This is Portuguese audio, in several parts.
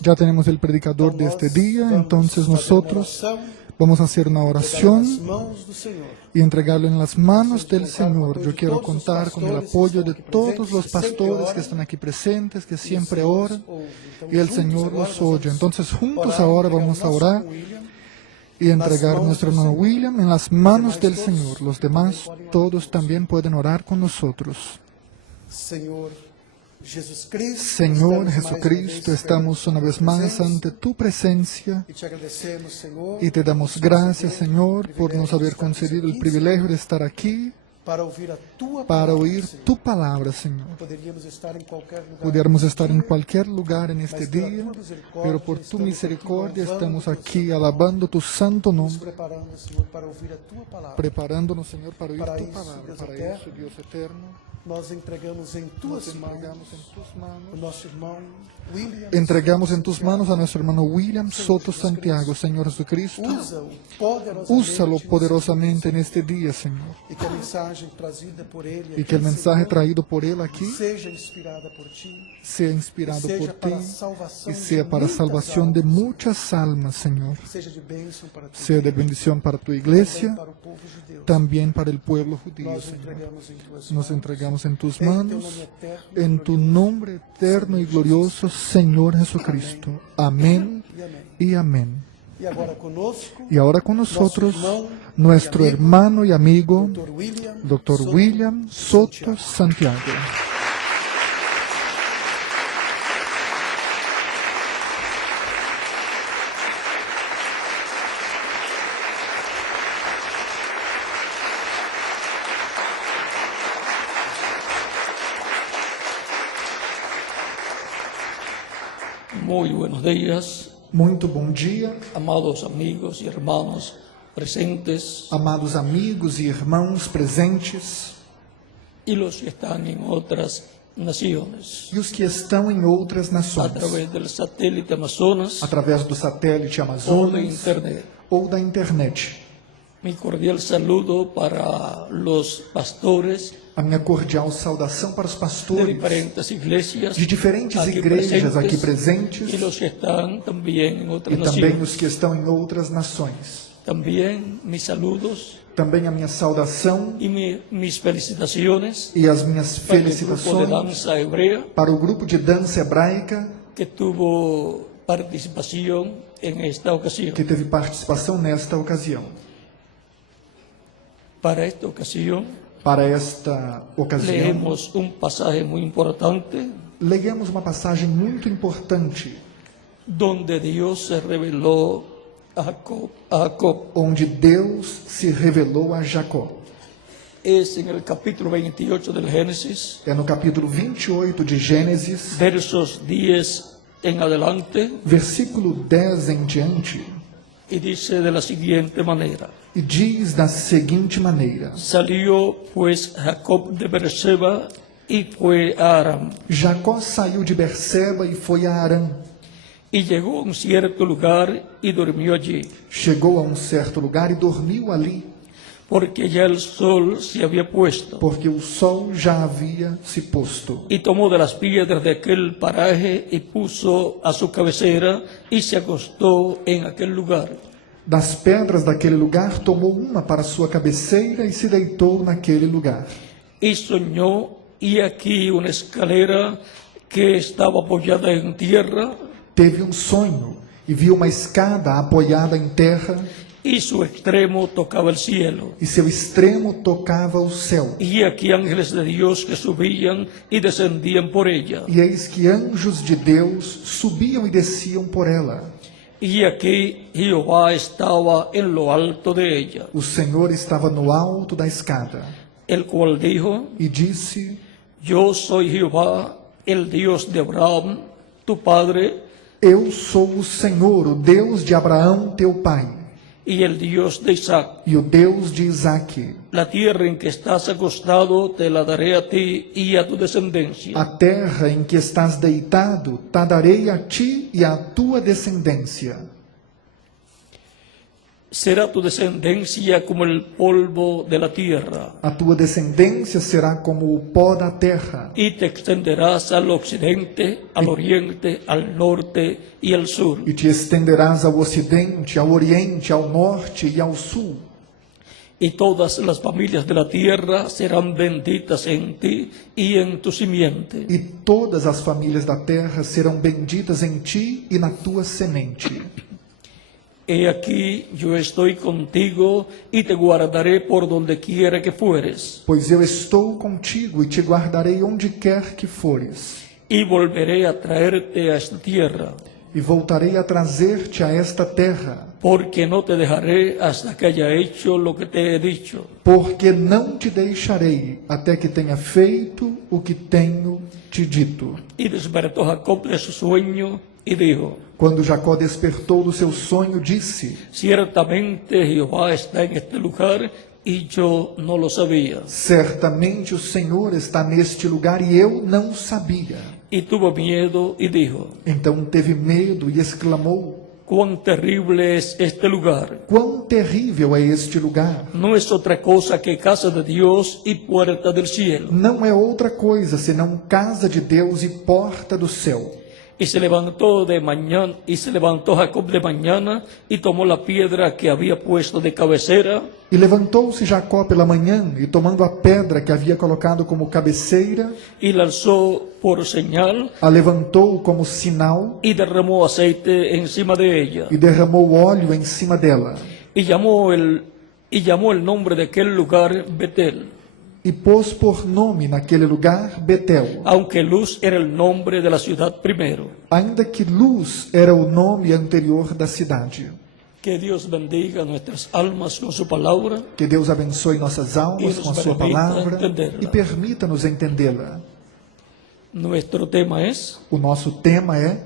Ya tenemos el predicador de este día, entonces nosotros vamos a hacer una oración y entregarlo en las manos del Señor. Yo quiero contar con el apoyo de todos los pastores que están aquí presentes, que siempre oran y el Señor los oye. Entonces juntos ahora vamos a orar y entregar a nuestro hermano William en las manos del Señor. Los demás, todos también pueden orar con nosotros. Señor Jesucristo, estamos una vez más ante tu presencia y te damos gracias, Señor, por nos haber concedido el privilegio de estar aquí para oír tu palabra, Señor. Pudiéramos estar en cualquier lugar en este día, pero por tu misericordia estamos aquí alabando tu santo nombre, preparándonos, Señor, para oír tu palabra. Para eso, Dios eterno, nós entregamos em tuas mãos o nosso irmão William. Entregamos en tus manos a nuestro hermano William Soto Santiago, Señor Jesucristo. Úsalo poderosamente en este día, Señor. E que a mensagem trazida por ele Y que el mensaje traído por él aquí seja inspirada por ti, sea inspirado por ti y sea para muitas salvación de muchas almas, Señor. seja de bênção para tu Sea de bendición para tu iglesia, para o povo de Deus. también para el pueblo judío, Nós Señor. entregamos em tuas Nos mãos. entregamos en tus Em teu manos, nome eterno, en tu nombre eterno y glorioso, Señor Jesucristo. Amén e amém. y amén. E agora conosco, Y ahora con nosotros, nuestro hermano y amigo, Dr. William Soto Santiago. Muy buenos días, Muito bom dia, amados amigos y hermanos presentes amados amigos e irmãos presentes y los que están en otras naciones. e os que estão em outras A nações, través del satélite Amazonas através do satélite o de Amazonas Internet. ou da internet. Mi cordial saludo para los pastores A minha cordial saudação para os de pastores diferentes iglesias de diferentes aquí igrejas aqui y presentes los que están también en e otras também naciones. os que estão em outras nações. También mis saludos Também a minha saudação y mis felicitaciones e as minhas para el grupo de felicitações danza hebrea para o grupo de dança hebraica que tuvo participación en esta ocasión. que teve participação nesta ocasião. Para esta ocasión Para esta ocasião, leemos un pasaje muy importante leemos uma passagem muito importante donde Dios se reveló a Jacob. onde Deus se revelou a Jacó. Es en el capítulo 28 del Génesis, É no capítulo 28 de Gênesis, versos 10 en adelante, versículo 10 em diante, y dice de la siguiente manera: e diz da seguinte maneira: Salió pues Jacob de Beerseba y fue a Aram, Jacó saiu de Berseba e foi a Arã. y llegó a un cierto lugar y durmió allí, Chegou a um certo lugar e dormiu ali, porque ya el sol se había puesto. porque o sol já havia se posto. Y tomó de las piedras de aquel paraje y puso a su cabecera y se acostó en aquel lugar. Das pedras daquele lugar tomou uma para sua cabeceira e se deitou naquele lugar. Y soñó, y aquí una escalera que estaba apoyada en tierra, Teve um sonho e viu uma escada apoiada em terra y su extremo tocaba el cielo. e seu extremo tocava o céu. Y aquí ángeles de Dios que subían y descendían por ella. E eis que anjos de Deus subiam e desciam por ela. Y aquí Jehová estaba en lo alto de ella, O Senhor estava no alto da escada el cual dijo: e disse: Yo soy Jehová, el Dios de Abraham, tu padre, Eu sou o Senhor, o Deus de Abraão, teu pai, y el Dios de Isaac. e o Deus de Isaque. La tierra en que estás acostado te la daré a ti y a tu descendencia. A terra em que estás deitado, te darei a ti e à tua descendência. será tu descendencia como el polvo de la tierra, A tua descendência será como o pó da terra, y te extenderás al occidente, al oriente, al norte y al sur. e te estenderás ao ocidente, ao oriente, ao norte e ao sul. Y todas las familias de la tierra serán benditas en ti y en tu simiente. E todas as famílias da terra serão benditas em ti e na tua semente. He aquí yo estoy contigo y te guardaré por donde quiera que fueres, Pois eu estou contigo e te guardarei onde quer que fores. y volveré a traerte a esta tierra, E voltarei a trazer-te a esta terra, porque no te dejaré hasta que haya hecho lo que te he dicho. porque não te deixarei até que tenha feito o que tenho te dito. Y despertó Jacob de su sueño y dijo: Quando Jacó despertou do seu sonho, disse: Ciertamente Jehová está en este lugar y yo no lo sabía. Certamente o Senhor está neste lugar e eu não sabia. Y tuvo miedo y dijo: Então teve medo e exclamou: Cuán terrible es este lugar. Quão terrível é este lugar! No es otra cosa que casa de Dios y puerta del cielo. Não é outra coisa senão casa de Deus e porta do céu. Y se levantó Jacob de mañana y tomó la piedra que había puesto de cabecera E levantou-se Jacó pela manhã, e tomando a pedra que havia colocado como cabeceira, y la alzó por señal a levantou como sinal y derramó aceite encima de ella. e derramou óleo em cima dela. Y llamó el nombre de aquel lugar Betel, E pôs por nome naquele lugar Betel, aunque Luz era el nombre de la ciudad primero. ainda que Luz era o nome anterior da cidade. Que Dios bendiga nuestras almas con su palabra. Que Deus abençoe nossas almas com a sua palavra e permita-nos entendê-la. Nuestro tema es O nosso tema é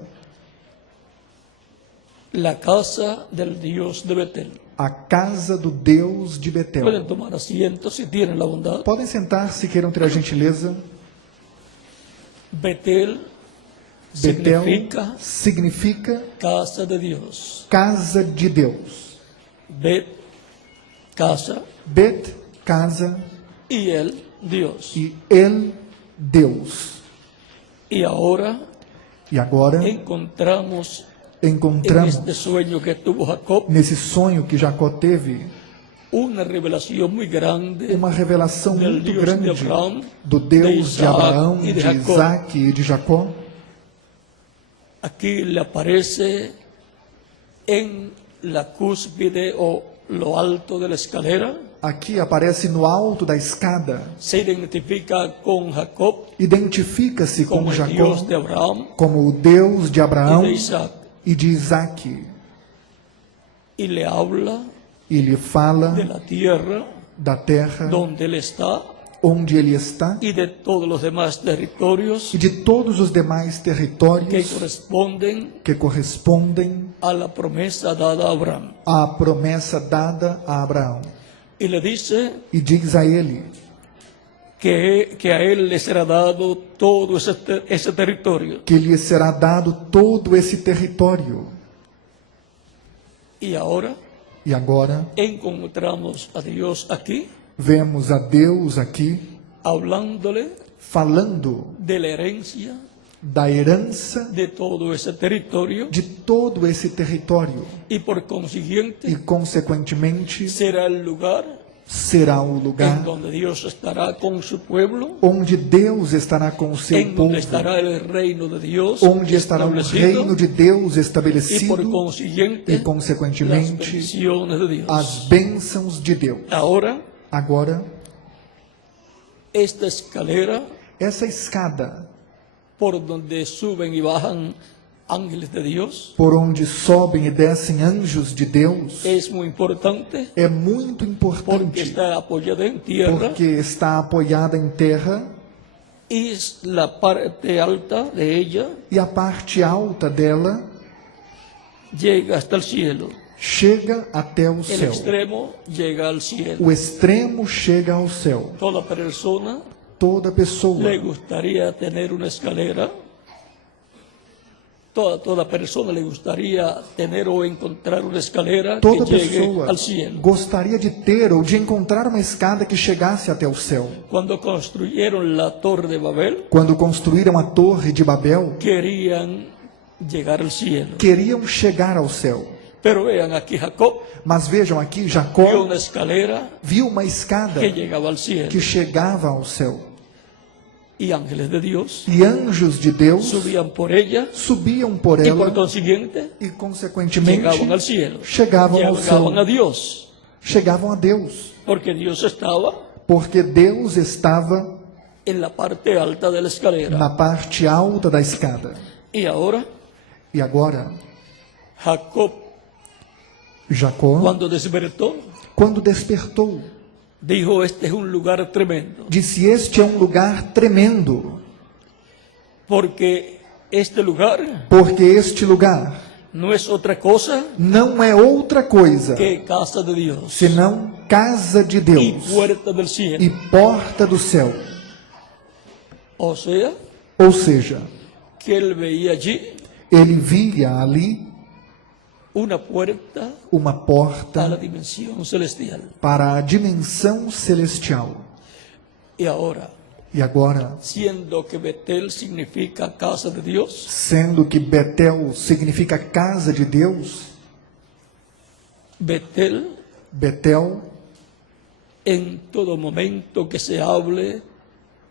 la casa del Dios de Betel. a casa do Deus de Pueden Betel. tomar asiento si tienen la bondad. Podem sentar-se, queiram ter a gentileza. Betel Betel significa significa casa de Dios. casa de Deus. Bet, casa, Bet, casa, y el Dios. e El, Deus. Y ahora E agora encontramos en encontramos este sueño que tuvo Jacob nesse sonho que Jacó teve una revelación muy grande uma revelação del muito Dios grande de Abraham, do Deus de Isaac Abraão, e de de Jacó. Isaac e de Jacó. Aquí le aparece en la cúspide o lo alto de la escalera. Aqui aparece no alto da escada. Se identifica con Jacob Identifica-se com como el Jacó Dios de Abraham como o Deus de y Abraão de Isaac. e de Isaac. Y le habla E lhe fala de la tierra da terra donde él está onde ele está y de todos los demás territorios e de todos os demais que territórios corresponden que correspondem a la promesa dada a Abraham. à promessa dada a Abraão. Y le dice E diz a ele que a él le será dado todo ese territorio. que lhe será dado todo esse território. Y ahora E agora encontramos a Dios aquí vemos a Deus aqui hablándole falando de la herencia da herança de todo ese territorio de todo esse território y por consiguiente e, consequentemente, será el lugar será o en lugar donde Dios estará con su pueblo, onde Deus estará com o seu en povo, donde estará el reino de Dios onde estará o establecido reino de Deus y estabelecido por consiguiente e, las consequentemente, bendiciones de Dios. as bênçãos de Deus. Ahora, Agora, esta escalera essa escada por donde suben y bajan ángeles de Dios por onde sobem e descem anjos de Deus es muy importante é muito porque importante, está apoyada en tierra porque está apoiada em terra y la parte alta de ella e a parte alta dela llega hasta el cielo. chega até o El céu. extremo llega al cielo. O extremo chega ao céu. Toda persona Toda pessoa le gustaría tener una escalera Toda persona le gustaría tener o encontrar una escalera Toda que llegue pessoa al cielo. gostaria de ter ou de encontrar uma escada que chegasse até o céu. Cuando construyeron la torre de Babel, Quando construíram a Torre de Babel, querían llegar al cielo. queriam chegar ao céu. Pero vean aquí Jacob Mas vejam aqui, vio Jacó una escalera viu uma escada que llegaba al cielo. que chegava ao céu. Y ángeles de Dios E anjos de Deus subían por ella subiam por y por ela consiguiente e, consequentemente, llegaban al cielo. chegavam ao céu. Llegaban a Dios. Chegavam a Deus. Porque Dios estaba Porque Deus estava en la parte alta de la escalera. na parte alta da escada. Y ahora E agora, Jacob, Jacó, cuando despertó, quando despertou, dijo: este es un lugar tremendo, disse: Este é um lugar tremendo, porque este lugar porque este lugar no es otra cosa não é outra coisa que casa de Dios senão casa de y Deus puerta del cielo. e porta do céu. O sea, Ou seja, que él veía allí ele via ali una puerta uma a la porta dimensión celestial. para a dimensão celestial. Y ahora, E agora, siendo que Betel significa casa de Dios, sendo que Betel significa casa de Deus, Betel, Betel, en todo momento que se hable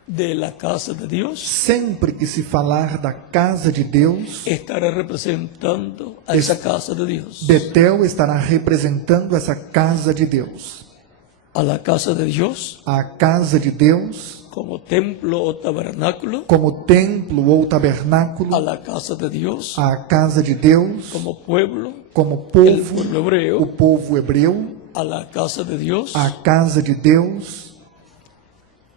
de la casa de Dios, sempre que se falar da casa de Deus, estará representando a esa casa de Dios. Betel estará representando essa casa de Deus. A la casa de Dios A casa de Deus como templo o tabernáculo, como templo ou a tabernáculo, la casa de Dios a casa de Deus como pueblo, como el povo, pueblo o hebreo, povo hebreu, a la casa de Dios a casa de Deus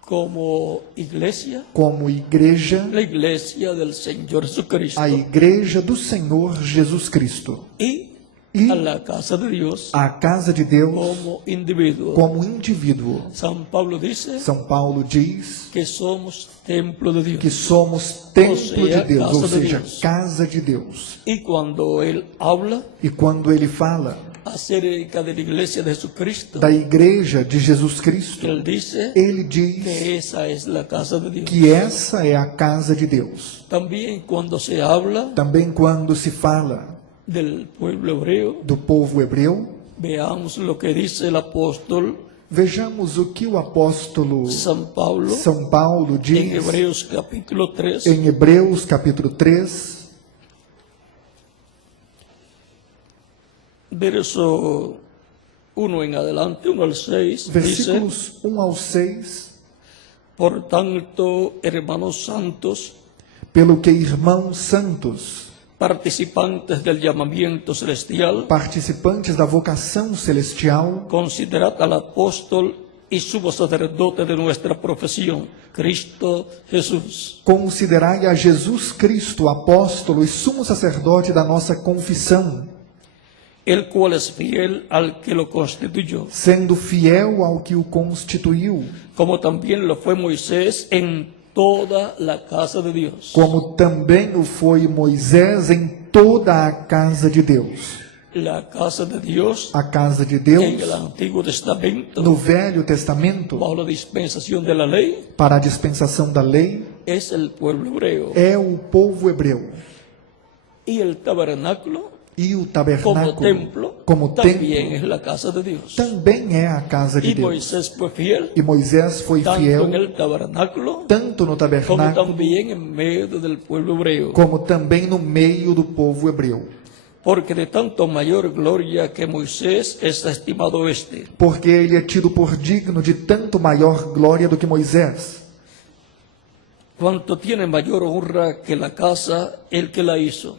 como iglesia, como igreja, la iglesia del Señor Jesucristo, a igreja do Senhor Jesus Cristo, y e a la casa de Dios a casa de Deus como individuo. como indivíduo. San Pablo dice São Paulo diz que somos templo de Dios. que somos templo de Deus, ou casa de seja, Deus. casa de Deus. Y cuando él habla E quando ele fala acerca de la iglesia de Jesucristo, da igreja de Jesus Cristo, él dice ele diz que esa es la casa de Dios. que essa é a casa de Deus. También cuando se habla Também quando se fala del pueblo hebreo, do povo hebreu, veamos lo que dice el apóstol vejamos o que o apóstolo San Pablo São Paulo en diz Hebreos capítulo 3, em Hebreus capítulo 3, verso 1 en adelante, 1 al 6, dice: versículos 1 ao 6, por tanto, hermanos santos, pelo que irmãos santos, participantes del llamamiento celestial, participantes da vocação celestial, considerad al apóstol y sumo sacerdote de nuestra profesión, Cristo Jesús, considerai a Jesus Cristo, apóstolo e sumo sacerdote da nossa confissão, el cual es fiel al que lo constituyó, sendo fiel ao que o constituiu, como también lo fue Moisés en toda la casa de Dios. como também o foi Moisés em toda a casa de Deus. La casa de Dios A casa de en Deus, el Antiguo Testamento, no Velho Testamento, bajo la dispensación de la ley, para a dispensação da lei, es el pueblo hebreo. é o povo hebreu. Y el tabernáculo, E o como tabernáculo, templo, como también templo, es la casa de Dios. também é a casa de Y Deus. Moisés fue fiel, E Moisés foi tanto fiel en el tabernáculo tanto no como tabernáculo también en medio del pueblo hebreo. como também no meio do povo hebreu. Porque de tanto mayor gloria que Moisés es estimado este. Porque ele é tido por digno de tanto maior glória do que Moisés, Cuanto tiene mayor honra que la casa, el que la hizo.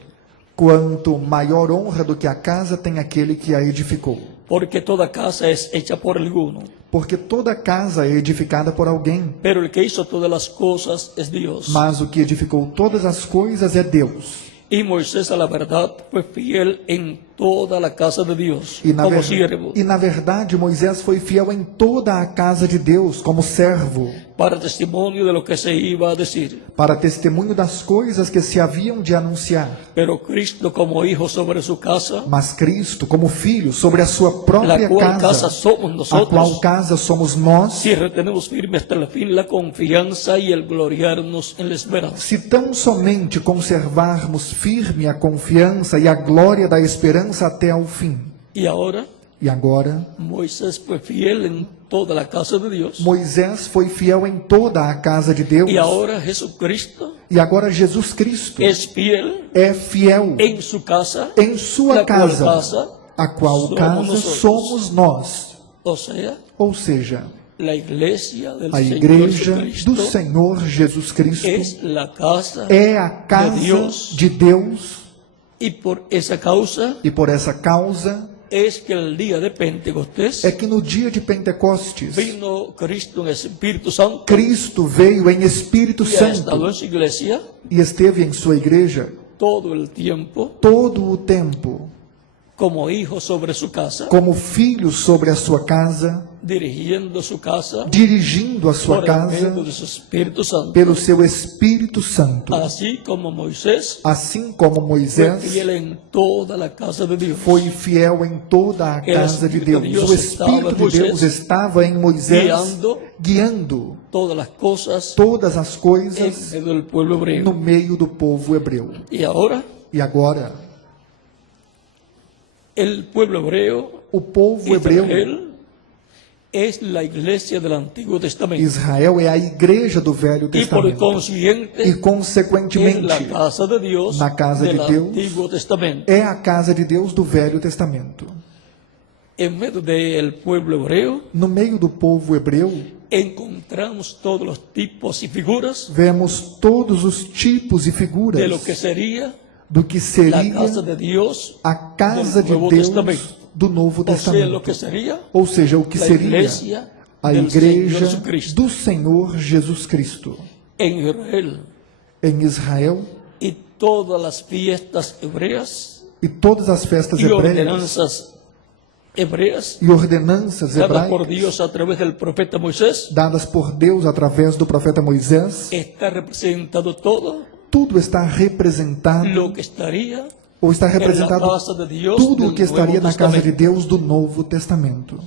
quanto maior honra do que a casa tem aquele que a edificou. Porque toda casa es hecha por alguno, Porque toda casa é edificada por alguém, pero el que hizo todas las cosas es Dios. mas o que edificou todas as coisas é Deus. Y Moisés, a la verdad, fue fiel en toda la casa de Dios, E como siervo, na verdade Moisés foi fiel em toda a casa de Deus como servo, para testimonio de lo que se iba a decir. para testemunho das coisas que se haviam de anunciar. Pero Cristo como hijo sobre su casa, Mas Cristo, como filho, sobre a sua la própria cual casa casa, somos a qual nosotros, casa somos nós, si retenemos firme hasta el fin la confianza y el gloriarnos en la esperanza. se tão somente conservarmos firme a confiança e a glória da esperança até ao fim. Y ahora, E agora, Moisés fue fiel en toda la casa de Dios. Moisés foi fiel em toda a casa de Deus. Y ahora Jesucristo E agora Jesus Cristo es fiel é fiel en su casa, em sua la cual casa, casa a qual somos casa nosotros. somos nós. o sea, Ou seja, la iglesia del a Señor igreja Jesucristo do Senhor Jesus Cristo es la casa é a casa Deus. de Deus, y por esa causa e por essa causa es que el día de Pentecostés é que no dia de Pentecostes, vino Cristo en Espíritu Santo Cristo veio em Espírito y ha estado Santo en su iglesia e esteve em sua igreja todo el tiempo todo o tempo, como hijo sobre su casa, como filho sobre a sua casa, dirigiendo su casa dirigindo a sua por el medio casa de su Espíritu Santo. pelo seu Espírito Santo. Así como Moisés Assim como fue Moisés fiel en toda la casa de Dios. foi fiel em toda a casa de Deus. O Espírito de Deus estava em Moisés, guiando Todas las cosas todas as en coisas medio del pueblo no hebreo. meio do povo hebreu. Y ahora E agora, el pueblo hebreo, o povo hebreu, Israel, es la iglesia del Antiguo Testamento. Israel é a igreja do Velho Y por Testamento. consiguiente E es consequentemente, la casa de Dios na casa del de Deus, Antiguo Testamento. é a casa de Deus do Velho Testamento. En medio del pueblo hebreo No meio do povo hebreu, encontramos todos los tipos y figuras vemos todos os tipos e de figuras lo que sería do que la seria casa de Dios, a casa de del Nuevo Deus Testamento. do Novo o sea, lo Testamento. que sería Ou seja, o que la seria iglesia a del Señor igreja Jesucristo do Senhor Jesus Cristo. en Israel. Em Israel, Y todas las fiestas hebreas e todas as festas y hebreias ordenanzas hebreas e ordenanças dadas por hebraicas Dios a través del profeta Moisés, dadas por Deus através do profeta Moisés, está representado todo tudo está representado, lo que estaría ou está en la representado casa de Dios tudo del o que estaria Nuevo na casa de Testamento. Deus do Novo Testamento.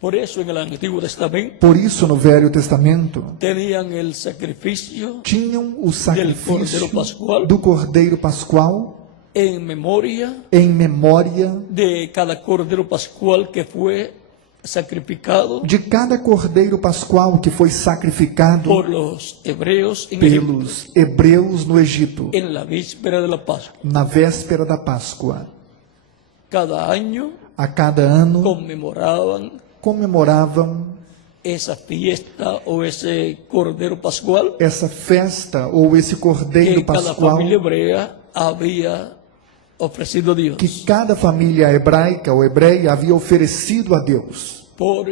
Por eso en el Antiguo Testamento Por isso, no Velho Testamento, tenían el sacrificio tinham o sacrifício Cordeiro Pascual. do Cordeiro Pascual en memoria em memória de cada Cordero Pascual que fue sacrificado de cada Cordeiro Pascual que foi sacrificado por los hebreos en Egipto, pelos hebreus no Egito, en la víspera de la Pascua. na véspera da Páscoa. Cada año A cada ano conmemoraban comemoravam esa fiesta o ese Cordero Pascual essa festa ou esse Cordeiro que cada Pascual familia hebrea había ofrecido a Dios que cada família hebraica ou hebreia havia oferecido a Deus por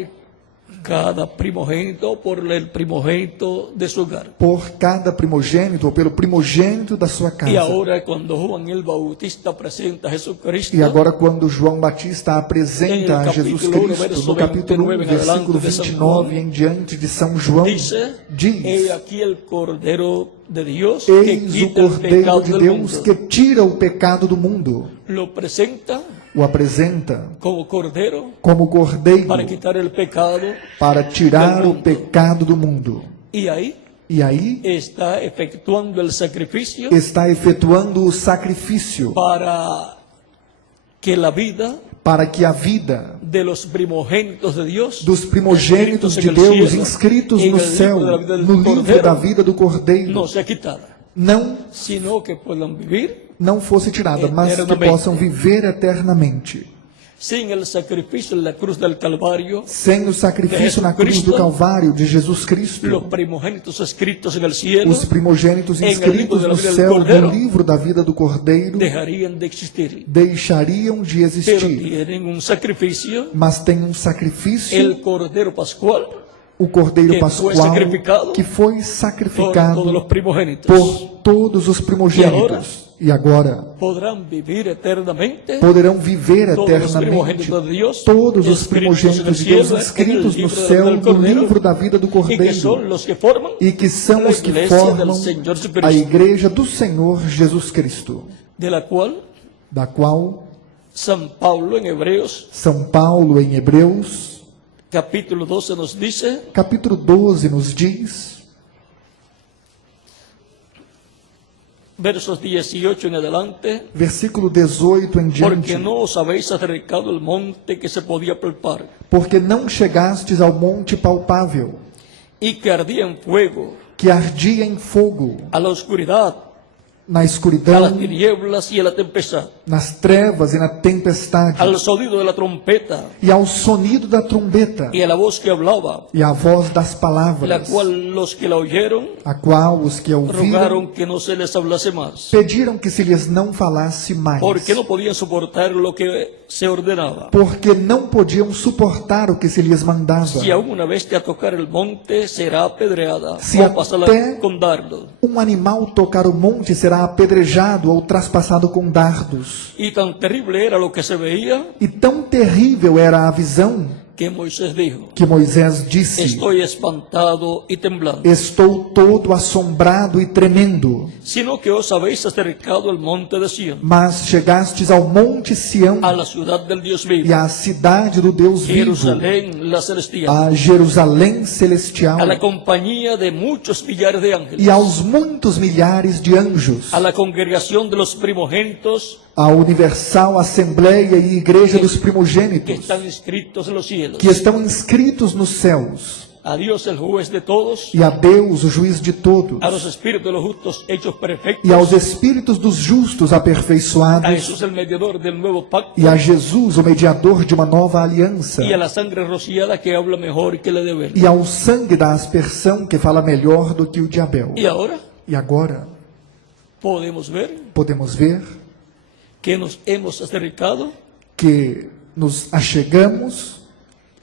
cada primogénito, por el primogénito de su hogar. por cada primogênito ou pelo primogênito da sua Y casa. ahora cuando Juan el Bautista presenta a Jesucristo, E agora, quando João Batista apresenta a Jesus Cristo, no capítulo 1, versículo 29 em diante de São João, dice, diz: he aquí el Cordero de Dios que Eis o quita el Cordeiro pecado de del Deus mundo. que tira o pecado do mundo. Lo presenta O apresenta como Cordero como Cordeiro para quitar el pecado, para tirar do o mundo. pecado do mundo. y ahí E aí está efectuando el sacrificio está efetuando o sacrifício para que la vida para que a vida de los primogénitos de Dios, dos primogênitos de inscritos en el Deus cielo, inscritos en no el céu, libro de la vida del no livro Cordero, da vida do Cordeiro, no sea quitada, não sino que puedan vivir fosse tirada, mas que Eternamente. possam viver eternamente. sin el sacrificio en la cruz del Calvario. Sem o sacrifício na cruz do Cristo, Calvário de Jesus Cristo, Los primogénitos escritos en el cielo os primogênitos em el livro inscritos da no vida do céu Cordeiro, no livro da vida do Cordeiro dejarían de existir, deixariam de pero existir, tienen un sacrificio, mas tem um sacrifício, el Cordero Pascual, o Cordeiro que foi Pascual, sacrificado que foi por sacrificado todos los primogénitos. por todos os primogênitos. E agora podrán vivir eternamente poderão viver todos los eternamente primogénitos de Dios, todos os escritos primogênitos de Deus en el inscritos no libro del céu, no Cordero, livro da vida do y que Cordeiro, son los que forman e que são la os que iglesia formam del Señor Jesucristo, a igreja do Senhor Jesus Cristo, de la cual da qual San Pablo en Hebreos São Paulo, em Hebreus, capítulo 12 nos dice, capítulo 12, nos diz, versos 18 en adelante, versículo 18 em diante, porque no os habéis acercado al monte que se podía palpar porque não chegastes ao monte palpável, y que ardía en fuego, que ardia em fogo, a la oscuridad, na a las escuridão, tinieblas y a la tempestad, nas trevas e na tempestade, al sonido de la trompeta e ao sonido da trombeta, y a la voz que hablaba, e à voz das la palavras, cual los que la oyeron a qual os que a ouviram rogaron que no se les hablase más, pediram que se lhes não falasse mais, porque no podían soportar lo que se ordenaba. porque não podiam suportar o que se lhes mandava. Si aún una bestia tocar el monte, será apedreada, Si o pasarla até con dardo. Um animal tocar o monte será apedrejado ou traspassado com dardos. Y tan terrible era lo que se veía, E tão terrível era a visão que Moisés dijo, que Moisés disse: estoy espantado y temblando, Estou todo assombrado e tremendo. sino que os habéis acercado al monte de Sión, Mas chegastes ao monte Sião a la ciudad del Dios vivo, e à cidade do Deus vivo, Jerusalén la celestial, a Jerusalém celestial a la compañía de muchos millares de ángeles, e aos muitos milhares de anjos, a la congregación de los primogénitos à universal assembleia e igreja dos que primogênitos están inscritos en los cielos, que estão inscritos nos céus, a Dios el juez de todos, e a Deus, o juiz de todos, a los espíritus de los justos hechos perfectos, e aos espíritos dos justos a aperfeiçoados, Jesús el mediador del nuevo pacto, e a Jesus, o mediador de uma nova aliança, y a la sangre rociada que habla mejor que la de Abel. e ao sangue da aspersão que fala melhor do que o de Abel. Y ahora E agora podemos ver podemos ver que nos hemos acercado que nos achegamos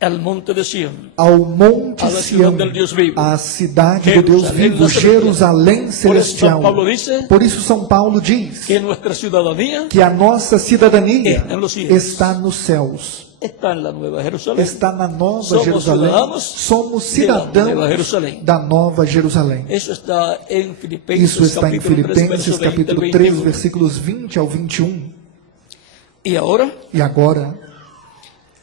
al monte de Sión, ao monte a la Sião, ciudad del Dios vivo, à cidade do Deus Jerusalém vivo, celestial. Jerusalém Por eso celestial. San Pablo dice Por isso São Paulo diz que nuestra ciudadanía que a nossa cidadania Está nos céus. está nos céus, está en la Nueva Jerusalén. está na Nova Somos Jerusalém. ciudadanos Somos de la Nueva cidadãos Jerusalém. da Nova Jerusalém. Eso está en Filipenses, Isso está em capítulo 3, Filipenses verso 20 al capítulo 3, 21. versículos 20 ao 21. Y ahora E agora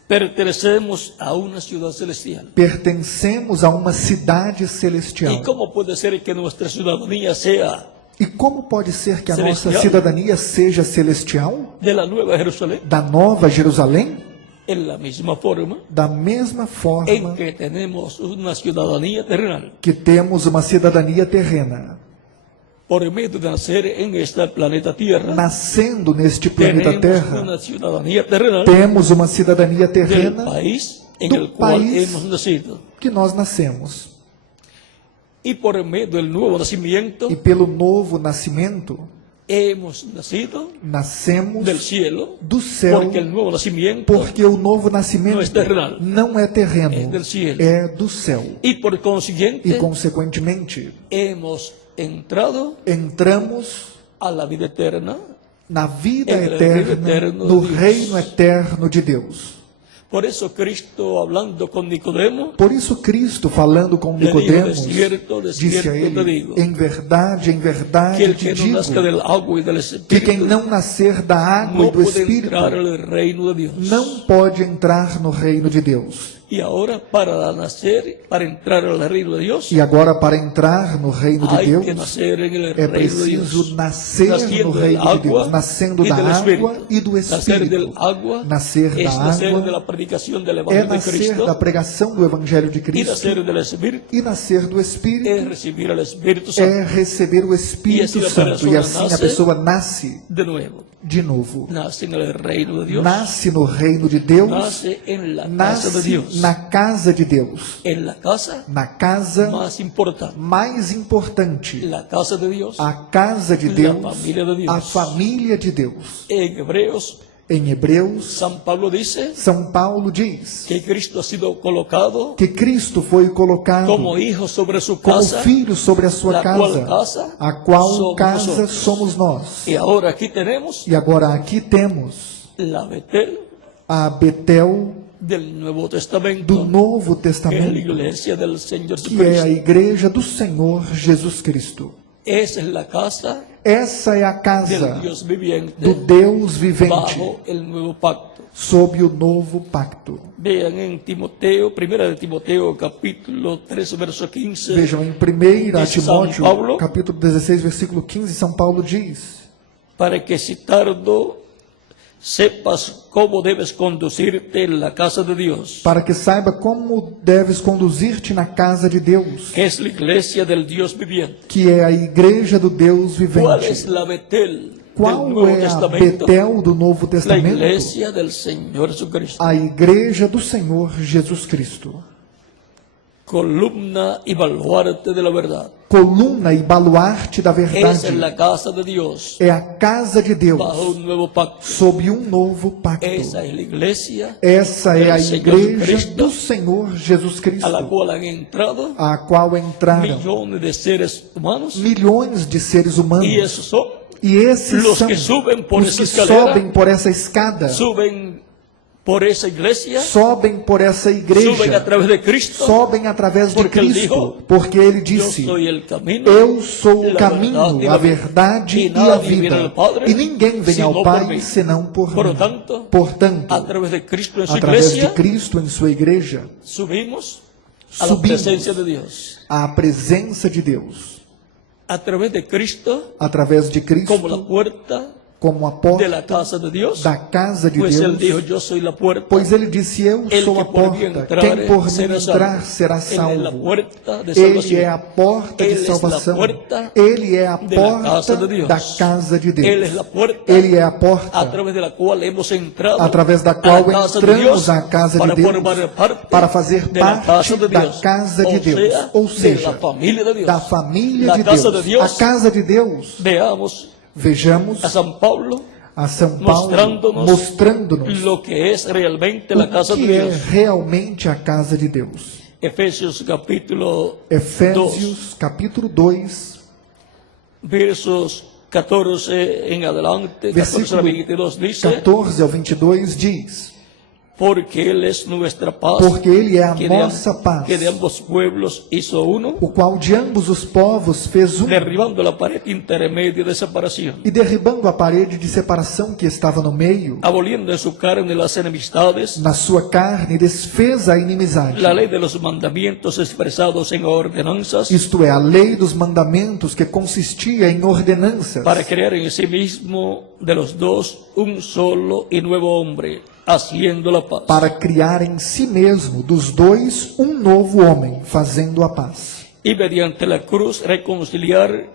pertenecemos a una ciudad celestial. pertencemos a uma cidade ¿Y celestial. cómo puede ser que nuestra ciudadanía sea E como pode ser que a nossa Celestial? cidadania seja celestial? de la Nueva Jerusalén? Da Nova Jerusalém? En la misma forma Da mesma en forma que tenemos una ciudadanía terrenal que temos uma cidadania terrena. por medio de nacer en este planeta Tierra. Nascendo neste planeta Tenemos Terra, una ciudadanía terrenal temos uma cidadania del terrena país en do el cual país hemos nacido. que nós nascemos. Y por medio del nuevo nacimiento E pelo novo nascimento, hemos nacido nascemos del cielo, do céu, porque el nuevo nacimiento porque o novo nascimento Não é terrenal. não é terreno, É do cielo. é do céu. y por consiguiente E, consequentemente, hemos entrado entramos a la vida eterna. na vida En el reino eterna, eterno no de Deus. reino eterno de Deus. Por eso Cristo, hablando con Nicodemo, Por isso Cristo, falando com Le dijo, Nicodemos, de cierto disse a te ele: digo, em verdade que el te que no digo, nazca del agua y del que quem Espíritu não nascer da água no e do puede Espírito entrar al reino de Dios. não pode entrar no reino de Deus. Y ahora para nacer, para entrar al reino de Dios, E agora, para entrar no reino de hay Deus, que nacer en el é reino de preciso Dios. nascer Naciendo no del reino de agua Deus, nascendo y da del Espíritu. água e do Nacer del Espírito. agua Nascer es da nacer água de la predicación del é Evangelio de nascer Cristo, da pregação do Evangelho de y Cristo, nacer del Espíritu e nascer do Espírito es recibir al Espíritu Santo é receber o Espírito E assim a Santo, e pessoa assim a nasce pessoa nasce de nuevo. de novo. Nace en el reino de Dios, Nasce no reino de Deus, nace en la casa de nasce Dios, na casa de Deus, en la casa na casa más importante, mais importante, la casa de Dios. a casa de La Deus, família de Deus. a família de Deus. En Hebreos Em Hebreus, San Pablo dice São Paulo diz que Cristo ha sido colocado que Cristo foi colocado como hijo sobre su como casa, filho sobre a sua la cual casa, casa a qual somos casa nosotros. somos nós. y ahora aquí tenemos E agora aqui temos la Betel a Betel del Nuevo do Testamento, Novo que es la Testamento, iglesia del Señor que é a Jesucristo. igreja do Senhor Jesus Cristo. Esa es la casa Essa é a del casa Dios viviente do Deus vivente, bajo el nuevo pacto. sob o novo pacto. Vean en Timoteo, primera de Timoteo, capítulo 3, verso 15. Vejam, em 1 Diz Timóteo, São Paulo, capítulo 16, versículo 15, São Paulo diz: para que si tardo sepas cómo debes conducirte en la casa de Dios, para que saiba como deves conduzir-te na casa de Deus, que es la iglesia del Dios viviente. que é a igreja do Deus ¿Cuál es vivente. la Betel del Qual Nuevo é a Testamento? Betel do Novo La Testamento? iglesia del Señor Jesucristo. A igreja do Senhor Jesus Cristo. Columna y baluarte de la verdad. Coluna e baluarte da Esa es verdade. la casa de Dios É a casa de Deus, bajo un nuevo pacto. sob um novo pacto. Esa es la iglesia Essa é a del Señor igreja Jesucristo, do Senhor Jesus a la Cristo, cual han entrado a qual entraram millones de seres humanos, milhões de seres y humanos. esos son E esses los são que suben por os esa que escalera, sobem por essa escada, suben por esa iglesia, sobem por essa suben a igreja, través de Cristo. sobem através de Porque ele Cristo, dijo, porque ele Yo disse: soy el camino, Eu sou o la caminho, verdad a verdade y e a nadie viene vida, al Padre e ninguém vem sino ao por Pai mim. senão por Por mim. tanto, Portanto, a través de Cristo en su através de iglesia, Cristo em sua igreja, subimos a la subimos presencia de Dios. à presença de Deus. A través de Cristo, Através de como la Cristo, puerta como a de porta la casa de Dios, da casa de pues él dijo, Deus, yo soy la puerta. pois ele disse: Eu El sou que a por mí porta, entrar quem por mim será entrar salvo. será Él es la salvo. puerta de Ele salvación. é a porta Él de es la salvação. puerta Ele é a de la casa porta de Dios. da casa de Él es Deus. la puerta Ele é a a porta través de la cual hemos entrado através da a qual la casa de Dios entramos à casa de para Deus, formar parte para fazer de la parte casa de da Dios, casa de Deus, sea, ou de seja, la familia de Dios. da família La de casa Deus. de Dios. A casa de Deus. Veamos Vejamos a San Pablo a São Paulo mostrando-nos lo que es realmente la casa o de que é Dios. realmente a casa de Deus. Efesios capítulo 2, Efésios capítulo 2, versos 14 en adelante, 14 a versículo 22 dice, 14 ao 22 diz: porque Él es nuestra paz, Porque Ele é a que nossa paz, que de ambos pueblos hizo uno, o qual de ambos os povos fez um, derribando la pared intermedia de separación, e derribando a parede de separação que estava no meio, aboliendo en su carne las enemistades, na sua carne desfez a inimizade. la ley de los mandamientos expresados en ordenanzas, Isto é, a lei dos mandamentos que consistia em ordenanças, para crear en sí mismo de los dos un solo y nuevo hombre, haciendo la paz. para criar em si mesmo dos dois um novo homem, fazendo a paz. Y mediante la cruz reconciliar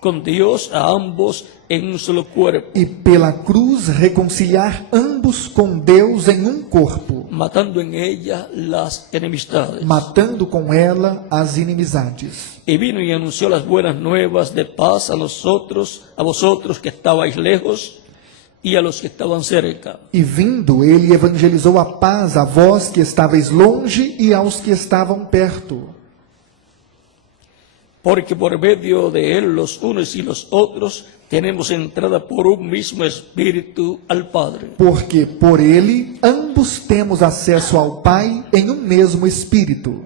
con Dios a ambos en un solo cuerpo, E pela cruz reconciliar ambos com Deus em um corpo, matando en ella las enemistades. matando com ela as inimizades. Y vino y anunció las buenas nuevas de paz a nosotros, a vosotros que estabais lejos y a los que estaban cerca. E vindo, ele evangelizou a paz a vós que estáveis longe e aos que estavam perto. Porque por medio de él los unos y los otros tenemos entrada por un mismo espíritu al Padre. Porque por ele ambos temos acesso ao Pai em um mesmo Espírito.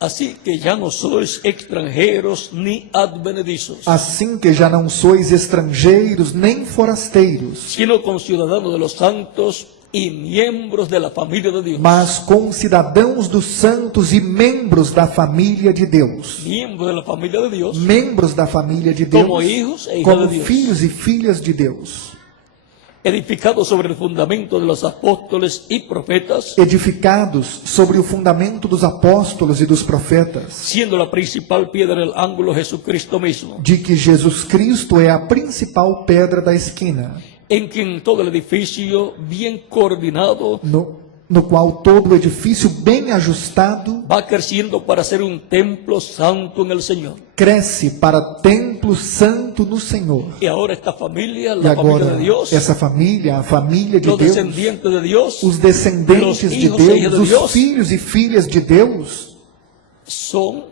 Así que ya no sois extranjeros ni advenedizos, Assim que já não sois estrangeiros nem forasteiros, sino conciudadanos de los santos y miembros de la familia de Dios. mas concidadãos dos santos e membros da família de Deus. Miembros de la familia de Dios, Membros da família de Deus, como hijos e hijas como de Deus, filhos e filhas de Deus, edificados sobre el fundamento de los apóstoles y profetas, edificados sobre o fundamento dos apóstolos e dos profetas, siendo la principal piedra del ángulo Jesucristo mismo, de que Jesus Cristo é a principal pedra da esquina, en quien todo el edificio bien coordinado no qual todo o edifício bem ajustado va creciendo para ser un templo santo en el Señor. cresce para templo santo no Senhor. Y ahora esta familia, E la familia agora, de Dios, essa família, a família de los Deus, descendientes de Dios, os descendentes los de hijos e hijas Deus, de os Dios, filhos e filhas de Deus, son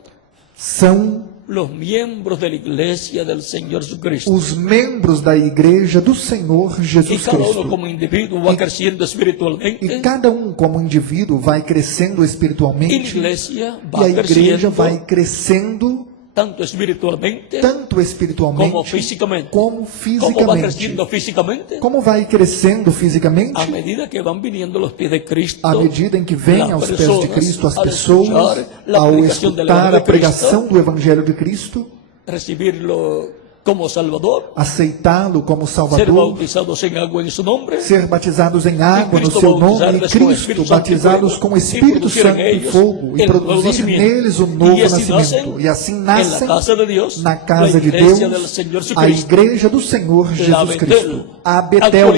são los miembros de la iglesia del Señor Jesucristo. os membros da igreja do Senhor Y Jesus cada uno Cristo. como individuo va creciendo E espiritualmente. cada como indivíduo vai crescendo Y la espiritualmente, iglesia e a va igreja creciendo vai crescendo tanto espiritualmente tanto espiritualmente como físicamente. como ¿Cómo va fisicamente. creciendo físicamente? Como vai crescendo fisicamente? A medida que van viniendo los pies de Cristo, À medida em que vem las aos pés de personas, Cristo as al pessoas, escuchar la ao predicación del escutar Evangelio a de Cristo, pregação do Evangelho de Cristo, recibirlo como Salvador, aceitá-lo como ser Salvador, bautizados en agua en su nombre, ser batizados em água no Cristo seu nome, e bautizarles com Cristo Espírito Santo e batizá-los fogo, com e Espírito produzir Santo em e eles fogo, e el novo produzir nascimento. neles o novo E assim nascimento. nascem E assim en nascem la casa de Dios, na casa la de iglesia del Deus, Señor a Jesucristo, igreja do Senhor Jesus Betel, Cristo, a Betel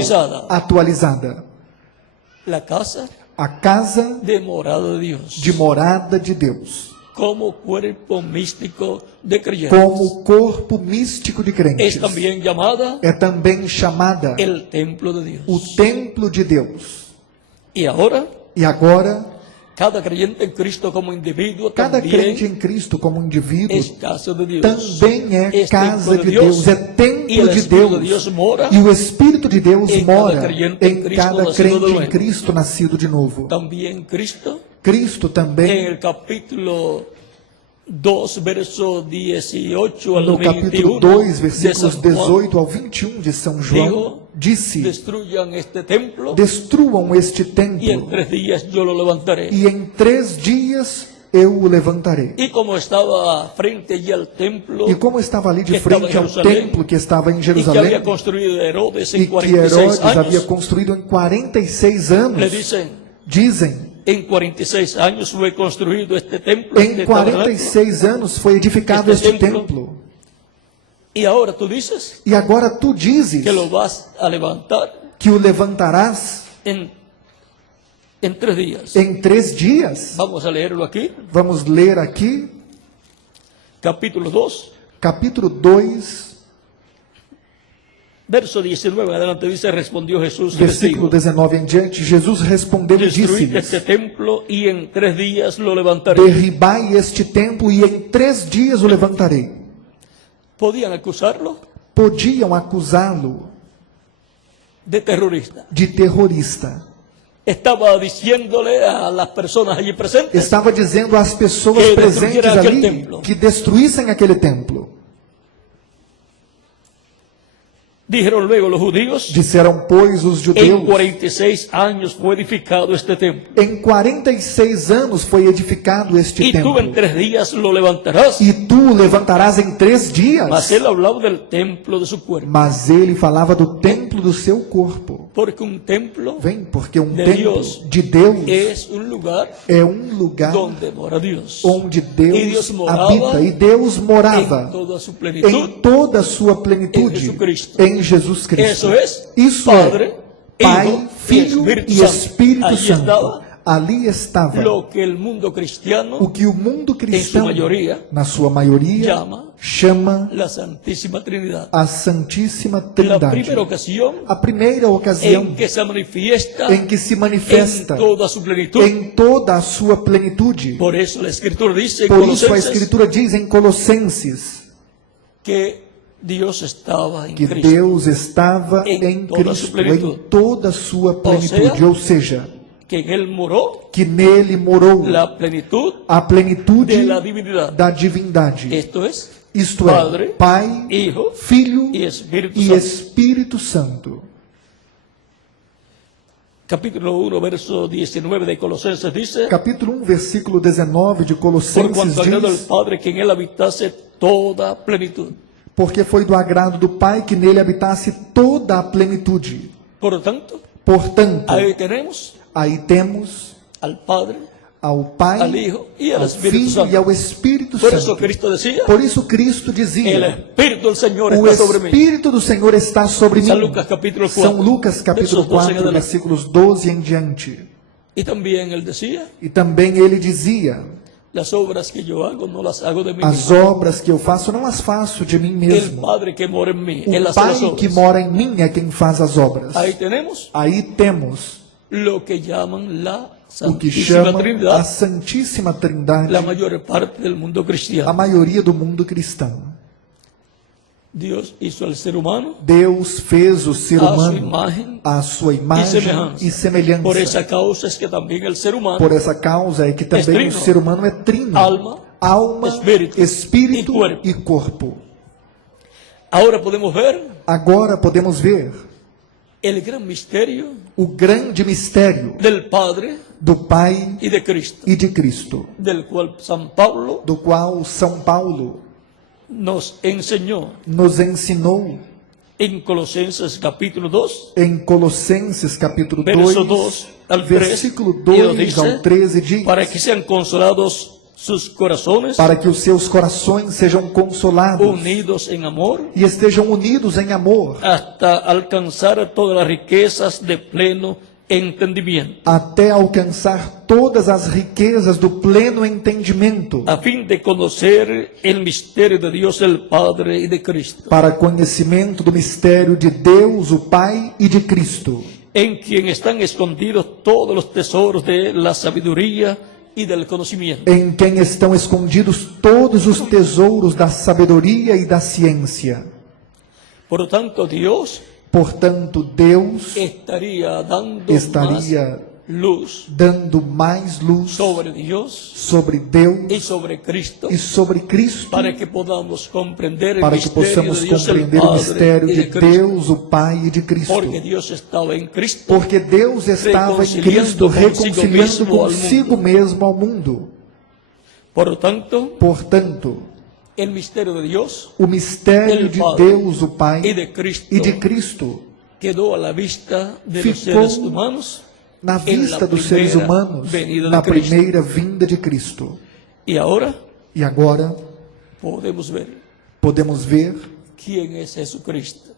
atualizada, la casa a casa de morada de Dios, de morada de Deus, como cuerpo místico de creyentes. como corpo místico de crentes. Es también llamada É também chamada el templo de Dios. o templo de Deus. Y ahora, E agora, cada creyente en Cristo como individuo cada crente también em Cristo como indivíduo es casa de Dios. também é Es casa templo de Deus, é y el templo de Espíritu de Deus. Dios mora E o Espírito de Deus em cada mora crente em em Cristo cada nascido de crente em novo. Cristo nascido de novo. también Cristo. Cristo En também, el capítulo 2, verso 18 al no 21 capítulo 2, de versículos San Juan, 18 ao 21 de São João, dijo, disse: destruyan este templo destruam este y en templo, 3 días yo lo levantaré. e em 3 dias eu o levantarei. Y como estaba frente allí al templo E como estava ali de que estava em frente ao Jerusalém, templo que estava em y que Jerusalém, había construido Herodes e en que 46 Herodes havia años, construído em 46 le anos, dicen, dizem, en 46 años fue construido este templo, em este tabernáculo. 46 anos foi edificado Este este templo. templo. Y ahora tú dices E agora tu dizes que lo vas a levantar que o levantarás en 3 días. em 3 dias. Vamos a leerlo aquí, Vamos ler aqui, capítulo 2, capítulo 2, verso 19 adelante, dice, respondió Jesús y les versículo dijo, 19 em diante. Jesus respondeu e destruid disse-lhes: este templo y en 3 días lo levantaré. derribai este templo e em 3 dias o levantarei. Podían acusarlo Podiam acusá-lo de terrorista. de terrorista. Estaba diciéndole a las personas allí presentes Estava dizendo às pessoas Que presentes destruyeran aquele ali templo. que destruíssem aquele templo. Dijeron luego los judíos, Disseram, pois, os en judeus: 46 años fue edificado este templo. em 46 anos foi edificado este Y tú en templo, 3 días lo levantarás. e tu o levantarás em 3 dias. Mas él hablaba del templo de su cuerpo. Mas ele falava do templo do seu corpo. Porque un templo Vem, porque de templo Dios de Deus es un lugar é lugar donde mora Dios. onde E Deus Deus morava habita, e Deus En morava toda su plenitud. em toda a sua plenitude Em Jesus Cristo. em Jesus Cristo. Isso Padre, é Pai, Hijo Filho Espírito e Santo. Espírito Allí Santo. estava Ali estava Lo que el mundo cristiano o que o mundo cristão, maioria, na sua maioria, chama la Santísima Trinidad. a Santíssima La Trindade. primera ocasión A primeira ocasião en que se manifiesta em que se manifesta en toda su plenitud. em toda a sua plenitude. Por eso la Escritura dice en Por isso a Colosenses Escritura diz em Colossenses que Dios estaba en que Cristo. Deus estava Em em toda a sua Cristo, plenitude. em toda a sua plenitude, ou seja, Que en Él moró que nele morou la plenitud a plenitude de la divinidad. da divindade. Esto es Isto Padre, é, Pai, Hijo Filho y Espíritu e Santo. Espírito Santo. Capítulo 1, verso 19 de Colosenses dice, Capítulo 1, versículo 19 de por Colossenses cuanto agradó al diz: Padre que en Él habitase toda plenitud. porque foi do agrado do Pai que nele habitasse toda a plenitude. Por lo tanto, Portanto, ahí tenemos aí temos al Padre, ao Pai, al Hijo y al ao Espíritu Filho Santo. e ao Espírito Por eso Santo. Cristo decía, Por isso Cristo el dizia: Espíritu del Señor o está sobre mí. Espírito do Senhor está sobre mim. San Lucas capítulo 4, São Lucas capítulo versos 12 en 4, adelante. versículos 12 em diante. Y también él decía, E também ele dizia: las obras que yo hago no las hago de mí as mismo. obras que eu faço não as faço de mim El mesmo. Padre que mora en mí, él O hace las Pai que obras. mora em mim é quem faz as obras. Ahí tenemos Aí temos lo que llaman la o que Santísima chama a Trinidad, Santíssima Trindade, la mayor parte del mundo a cristiano. maioria do mundo cristão. Dios hizo al ser humano Deus fez o ser a su humano imagen à sua y imagem semejanza. e semelhança. Por esa causa es que también el ser humano, Por essa causa é que também trino. o ser humano é trino. Alma, Espírito espírito e corpo. ahora podemos ver Agora podemos ver el gran misterio o grande mistério del Padre do Pai y de Cristo, e de Cristo, del cual San Pablo do qual São Paulo nos enseñó nos ensinou en Colosenses capítulo 2, em Colossenses capítulo verso 2, 2 al 3, versículo y nos 2 dice, ao 13 diz: para que sean consolados sus corazones, para que os seus corações sejam consolados unidos en amor, e estejam unidos em amor, hasta alcanzar todas las riquezas de pleno entendimiento, até alcançar todas as riquezas do pleno entendimento, a fin de conocer el misterio de Dios el Padre y de Cristo, para conhecimento do mistério de Deus, o Pai e de Cristo, en quien están escondidos todos los tesoros de la sabiduría y del conocimiento. em quem estão escondidos todos os tesouros da sabedoria e da ciência. Por lo tanto, Dios Portanto, Deus estaría dando estaria más luz dando mais luz sobre Dios sobre Deus y sobre Cristo, e sobre Cristo, para que podamos comprender el para que misterio possamos de Dios el compreender o Padre mistério y de de Cristo. Deus, o Pai e de Cristo. Porque Dios estaba en Cristo, Porque Deus estava em Cristo reconciliando consigo mesmo ao mundo. por lo tanto, Portanto, el misterio de Dios o mistério El de Padre Deus, o Pai y de Cristo e de Cristo quedó a la vista de los ficou seres humanos na en vista la dos seres primera humanos venida na de Cristo. primeira vinda de Cristo. Y ahora E agora podemos ver podemos ver quién es Jesucristo.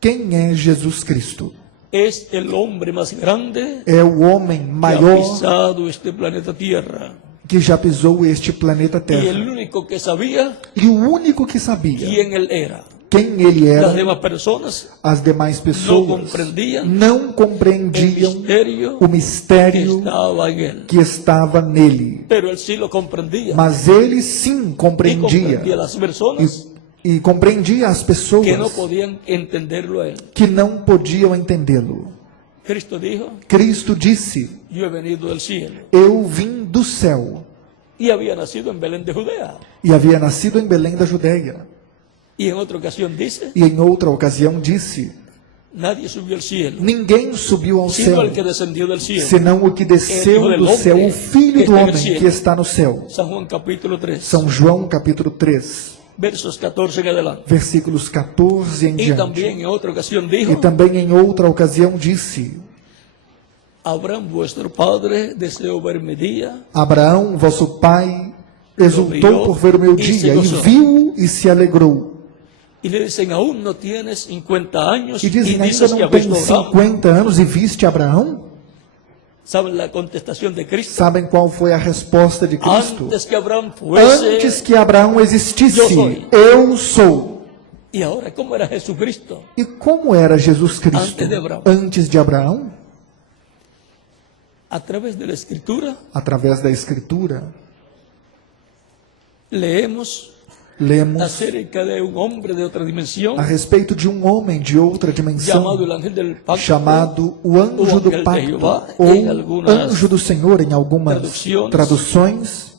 quem é Jesus Cristo. Es el hombre más grande É o homem que ha maior pisado este planeta Tierra. que já pisou este planeta Y Terra. el único que sabía E o único que sabia quién él era. quem ele Las era, demás personas as demais no pessoas comprendían não el compreendiam misterio o que mistério estaba en él. que estava nele. Pero él sí lo comprendía. Mas ele sim Y compreendia comprendía a las personas e compreendia as pessoas que no podían entenderlo a él. que não podiam entendê-lo. Cristo dijo, Cristo disse: yo he venido del cielo. Eu vim do céu Y había nacido en Belén de Judea. e havia nascido em Belém da Judéia. Y en otra ocasión dice, E em outra ocasião disse: nadie subió al cielo, Ninguém subiu ao sino céu, el que descendió del cielo. senão o que desceu do céu, o Filho do homem que está no céu. San Juan capítulo 3, São João capítulo 3, versos 14 en adelante. versículos 14 em Y diante. también en otra ocasión E dijo, também em outra ocasião disse: Abraham vuestro padre deseó ver mi día, Abraão, vosso pai, exultou por ver o meu dia, e viu e se alegrou. y le dicen, aún no tienes 50 años E y dizem: Ainda dices que não has visto tem a Abraham. 50 anos e viste Abraão? ¿Saben la contestación de Cristo? Sabem qual foi a resposta de Cristo? Antes que Abraham fuese, Antes que Abraão existisse, Eu sou. eu sou. y ahora ¿cómo era Jesucristo? E como era Jesus Cristo Antes de Abraão. antes de Abraão? A través de la Escritura Através da Escritura, leemos lemos acerca de un hombre de otra dimensión a respeito de um homem de outra dimensão, llamado el ángel del pacto, chamado o anjo do ángel de pacto, Jeová, ou em algumas anjo do Senhor em algumas traduções.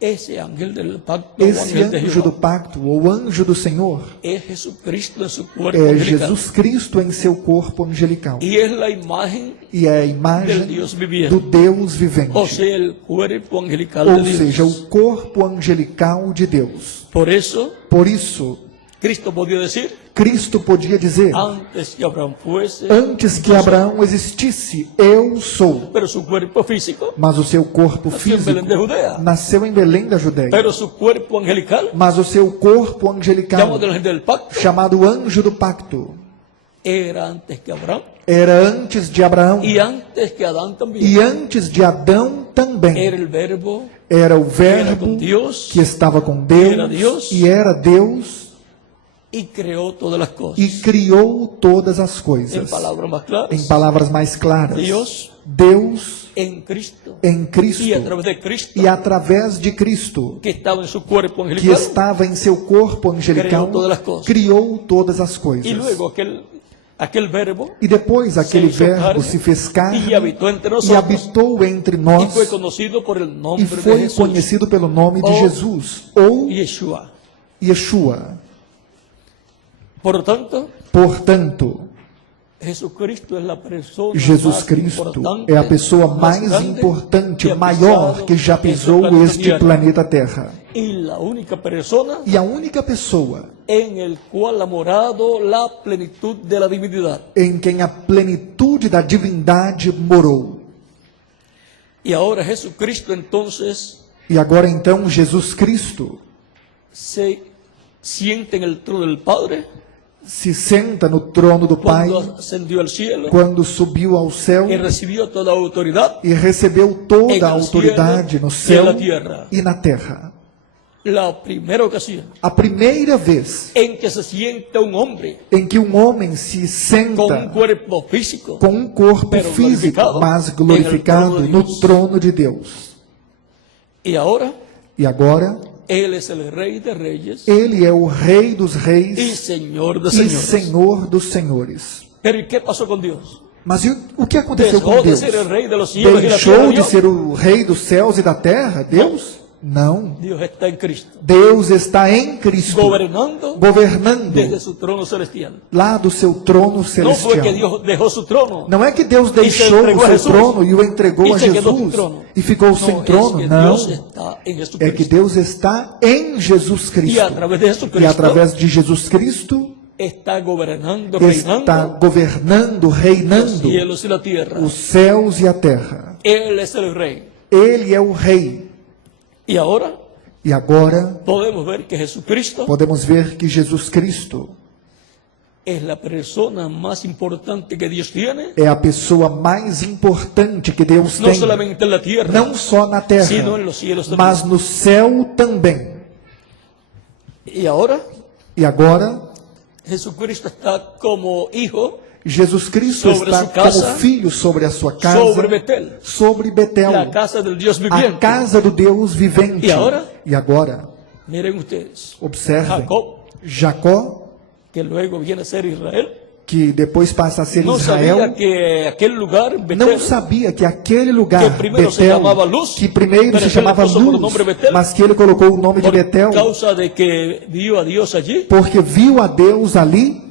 ese ángel del pacto, o Esse ángel de anjo do Jehová, pacto, ou anjo do Senhor, es Jesucristo en su cuerpo é angelical. Jesus Cristo em seu corpo angelical. Y es la imagen, E é a del imagem Dios viviente, do Deus vivente. o sea, el cuerpo angelical Ou de seja, Dios. o corpo angelical de Deus. Por eso, Por isso, Cristo podía decir, Cristo podia dizer: antes que Abraham fuese, Antes que Abraão existisse, eu sou. pero su cuerpo físico Mas o seu corpo nació en físico Belén de Judea, nasceu em Belém da Judéia. pero su cuerpo angelical, Mas o seu corpo angelical, llamado el ángel del pacto, chamado anjo do pacto, era antes que Abraham era antes de Abraão y antes que Adán también. e antes de Adão também. Era el verbo Era o era Verbo con Dios que estava com era Deus Deus. e era Deus y creó todas las cosas. e criou todas as En coisas. palabras más claras, Em palavras mais claras, Dios Deus en Cristo em Cristo y a través de Cristo e através de Cristo, que estaba en su cuerpo que angelical estava em seu corpo angelical, Criou todas as coisas. criou todas as coisas. y luego aquel verbo E depois aquele hizo Verbo carne se fez carne y habitó entre e nosotros habitou entre y nós fue conocido por el e nombre de foi Jesús, conhecido pelo nome de ou Jesus, ou Yeshua. Yeshua. Por lo tanto, Portanto, Jesucristo es la persona Jesus más Cristo importante, é a pessoa más mais grande importante, que ha maior pisado que já este pisou planeta este Tierra. planeta Terra. y la única persona E a única pessoa en el cual ha morado la plenitud de la divinidad. em quem a plenitude da divindade morou. Y ahora Jesucristo entonces E agora então Jesus Cristo se siente en el trono del Padre se senta no trono do Pai cuando ascendió al cielo quando subiu ao céu y recibió toda autoridad. e recebeu toda Em a el autoridade cielo no e céu na terra. e na terra. La primera ocasión A primeira vez en que se sienta un hombre em que um homem se con un senta cuerpo físico com um corpo Pero físico, glorificado mas em el glorificado trono de no Deus. trono de Deus. y ahora E agora, Él es el Rey de Reyes Ele é o Rei dos y Reis Señor de e Señores. Senhor dos Senhores. Pero ¿y qué pasó con Dios? Mas e o que aconteceu Dejó com de Deus? ser el Rey de los cielos y la Deixou tierra. de Dios? ser o Rei dos céus e da terra? Deus? Não. Dios está en Cristo, Deus está em Cristo, gobernando governando desde su trono celestial. lá do seu trono No fue que celestial. Dios dejó su trono. Não é que Deus se deixou o entregou a seu Jesus. trono e o entregou E a se quedou sem Jesus trono. e ficou sem No, trono. es que Não. Dios está en É que Jesucristo. Deus está em Jesus Y a Cristo. través de E Jesucristo através de Jesus Cristo está gobernando, está reinando governando, los reinando cielos y la tierra. os céus e a terra. Él es el Rey. Ele é o Rei. Y ahora E agora podemos ver que Jesucristo podemos ver que Jesus Cristo es la persona más importante que Dios tiene, é a pessoa mais importante que Deus no tem, solamente en la tierra, não só na terra, sino en los cielos también. mas no céu também. Y ahora E agora Jesucristo está como hijo Jesus Cristo sobre está su casa, como filho sobre a sua casa, sobre Betel, sobre Betel, la casa del Dios a viviente. casa do Deus vivente. E agora? E Miren ustedes, observem, Jacob, Jacó, que luego viene a ser Israel, que depois passa a ser no Israel, sabía que aquel lugar, Betel, não sabia que aquele lugar, que primeiro se Betel, chamava Luz, que primeiro pero se que ele chamava puso por Luz, nome Betel, mas que ele colocou o nome de por Betel, causa de que vio a Dios allí. porque viu a Deus ali.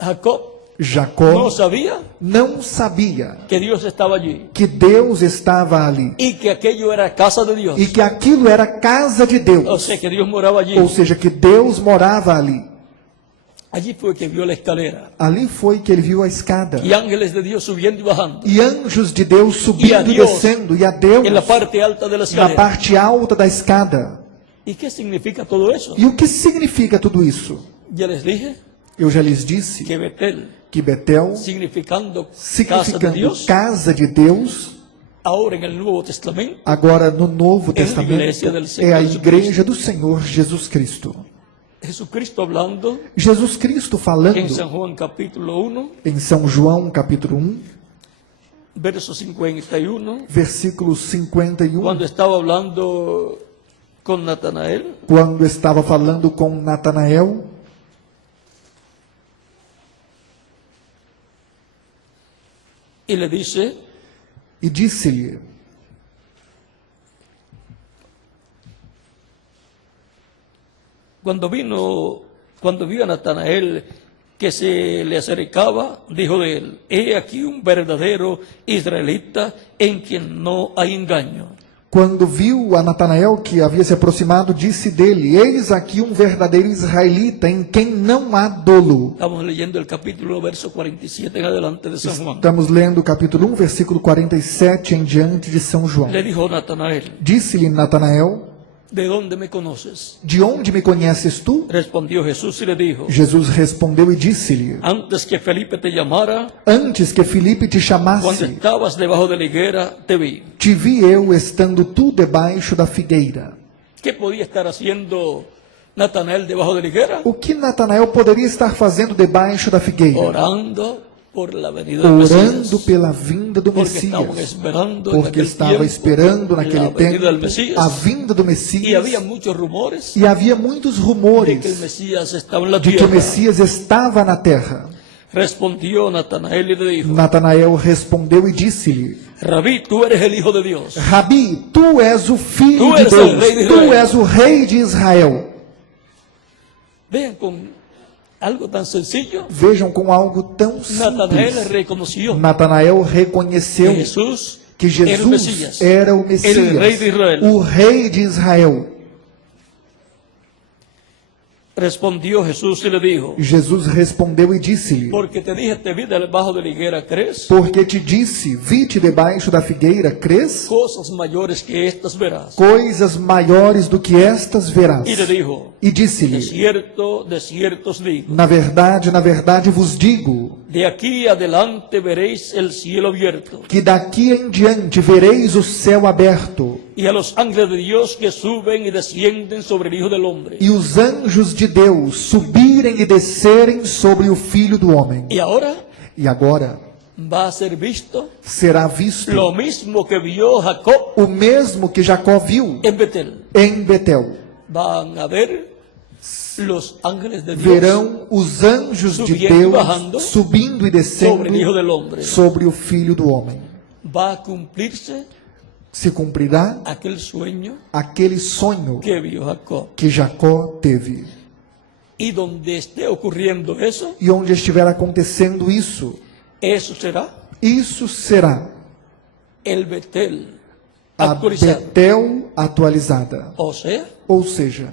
Jacob Jacó no sabía não sabia que Dios estaba allí que Deus estava ali y que aquello era casa de Dios. e que aquilo era a casa de O Deus, sea, que Dios moraba allí. ou seja, que Deus morava ali. Allí fue que vio la escalera Ali foi que ele viu a escada y ángeles de Dios subiendo y bajando e anjos de Deus subindo e Deus descendo, e a Deus en la parte alta de la na escalera. parte alta da escada. ¿Y qué significa todo eso? E o que significa tudo isso? Ya les dije Eu já lhes disse que Betel, que Betel, significando casa de significando Dios, casa de Deus, ahora en el Nuevo Testamento agora no Novo É a Testamento igreja do Senhor é a Jesus igreja do Senhor Jesus Cristo. Jesucristo hablando Jesus Cristo falando en San Juan capítulo 1, em São João capítulo 1, verso 51, versículo 51, cuando estaba hablando con Natanael, quando estava falando com Natanael, y le dice, e disse-lhe: cuando vio a Natanael que se le acercaba, dijo de él, he aquí un verdadero israelita en quien no hay engaño. Quando viu a Natanael que havia se aproximado, disse dele: Eis aqui um verdadeiro israelita em quem não há dolo. Estamos leyendo el capítulo verso 47 en adelante de San Juan. Estamos lendo o capítulo 1, versículo 47 em diante de São João. Le dijo Natanael, Disse-lhe Natanael: ¿de dónde me conoces? de onde me conheces tu? Respondió Jesús y le dijo, Jesus respondeu e disse-lhe: antes que Felipe te llamara, Antes que Filipe te cuando chamasse, estabas debajo de la higuera, te vi. te vi eu estando tu debaixo da figueira. ¿Qué podía estar haciendo Natanael debajo de la higuera? O que Natanael poderia estar fazendo debaixo da figueira? Orando por la venida del Orando Mesías. pela vinda do Porque estaban Messias. esperando en Porque aquel estava tiempo esperando naquele la venida del tempo Mesías. a vinda do Y Messias. había muchos rumores E havia muitos de que el rumores Mesías estaba en la de que o tierra. Messias estava na terra. Respondió Natanael y le dijo, Natanael respondeu e disse-lhe: Rabí, tú eres el Hijo de Dios. Rabi, tu és o filho Tu de eres o rei de Deus, tu Israel. és o rei de Israel. Vean, con algo tan sencillo, Vejam com algo tão Natanael simples. reconoció Natanael que reconheceu Jesús que era el Jesus Mesías. era o Messias, el rei de Israel. o rei de Israel. Respondió Jesús y le dijo, Jesus respondeu e disse-lhe: porque te dije, te vi debajo de la higuera, ¿crees? Porque te disse, vi-te debaixo da figueira, crês? Cosas mayores que estas verás. Coisas maiores do que estas verás. Y le dijo, E de disse-lhe: cierto os digo, na verdade vos digo, de aquí adelante veréis el cielo abierto que daqui em diante vereis o céu aberto, y a los ángeles de Dios que suben y descienden sobre el Hijo del Hombre. e os anjos de Deus subirem e descerem sobre o Filho do Homem. Y ahora E agora va a ser visto será visto lo mismo que vio Jacob o mesmo que Jacó viu en Betel. em Betel. Van a ver los ángeles de Dios Verão os anjos de Subindo e Deus bajando subindo e descendo sobre el Hijo del Hombre. sobre o Filho do Homem. Va a cumplirse Se cumprirá aquel sueño aquele sonho que vio Jacob. que Jacó teve. Y donde esté ocurriendo eso, E onde estiver acontecendo isso, eso será isso será el Betel a actualizado. Betel atualizada. O sea, Ou seja,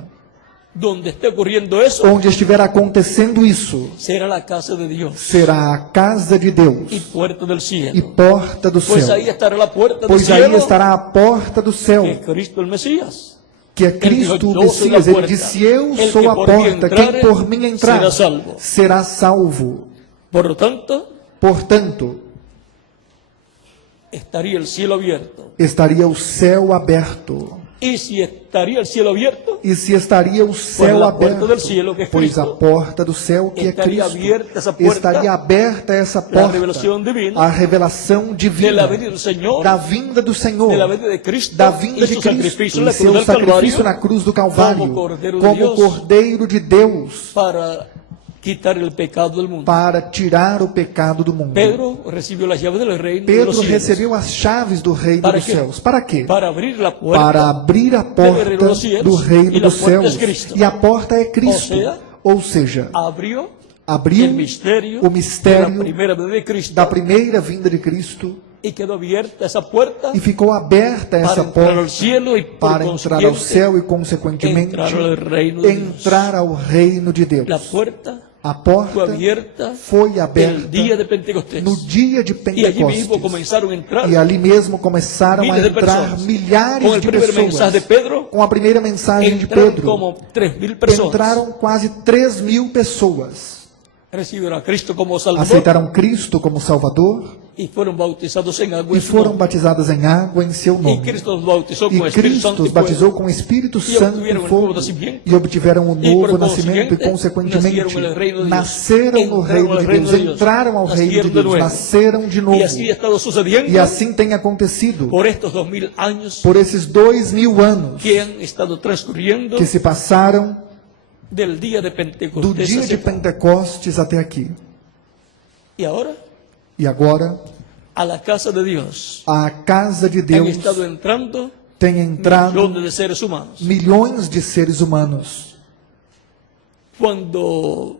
donde esté ocurriendo eso, onde estiver acontecendo isso, será la casa de Dios será a casa de Deus y puerta del e cielo. porta do Pues ahí céu. estará la puerta del Pois aí cielo, estará a porta do céu, que es Cristo el Mesías. que é Cristo o Ele dijo, "Eu sou a Messias." Ele porta. disse: Eu El sou que a por mim porta. entrar, Quem por mim entrar será salvo. será salvo. Por lo tanto, Portanto, estaría el cielo abierto. estaria o céu aberto. Y si estaría el cielo abierto, E se estaria o céu la puerta aberto, del cielo, que é pois a Cristo, porta do céu, que é estaria Cristo, aberta essa porta, estaria aberta essa la porta, revelación divina, a revelação de la divina venida del Señor, da vinda do Senhor, de la venida de Cristo, da vinda y de su Cristo, sacrificio en e la cruz seu del sacrifício Calvario, na cruz do Calvário, como Cordeiro de como Deus, Cordeiro de Deus, para quitar el pecado del mundo. para tirar o pecado do mundo. Pedro recibió las llaves del reino de Pedro los cielos. recebeu as chaves do reino Para dos quê? céus. Para quê? Para abrir la puerta, Para abrir a porta dos cielos, do reino e la dos porta céus. é Cristo. E a porta é Cristo. Ou seja, Ou seja, abrió abriu el misterio, o mistério de la primera venida de Cristo, da primeira vinda de Cristo y quedó abierta esa puerta e ficou aberta para essa entrar al porta cielo y por para entrar ao consiguiente, céu e, consequentemente, entrar al reino de Dios. entrar ao reino de La Deus. puerta A fue porta abierta foi el aberta día de Pentecostés. no dia de Y allí mismo Pentecostes. comenzaron a entrar E ali mesmo começaram a miles de entrar pessoas. milhares Com o de primeiro pessoas. mensaje de Pedro, Com a primeira mensagem de entraron Pedro, como 3.000 personas. entraram quase 3.000 pessoas. Recibieron a Cristo como Salvador Aceitaram Cristo como Salvador y fueron bautizados en agua e en su foram nombre. batizadas em água em seu Y nome. Cristo los bautizó con E el Espíritu Cristo Santo y os batizou fuego. com o Espírito E Santo obtiveram e o fogo novo nascimento. e obtiveram o E por novo nascimento e, consiguiente, consequentemente, nasceram no reino de Deus. nasceram no reino de Deus, entraram ao reino de Nasceram de Deus, novo. nasceram de novo. Y así ha estado sucediendo E assim tem acontecido por estos 2000 años por esses 2.000 anos que han estado transcurriendo que se passaram del día de do Pentecostés. dia de hacia acá. Pentecostes até aqui. Y ahora, E agora, a la casa de Dios a casa de han Deus estado entrando tem entrado millones de seres humanos. milhões de seres humanos. Cuando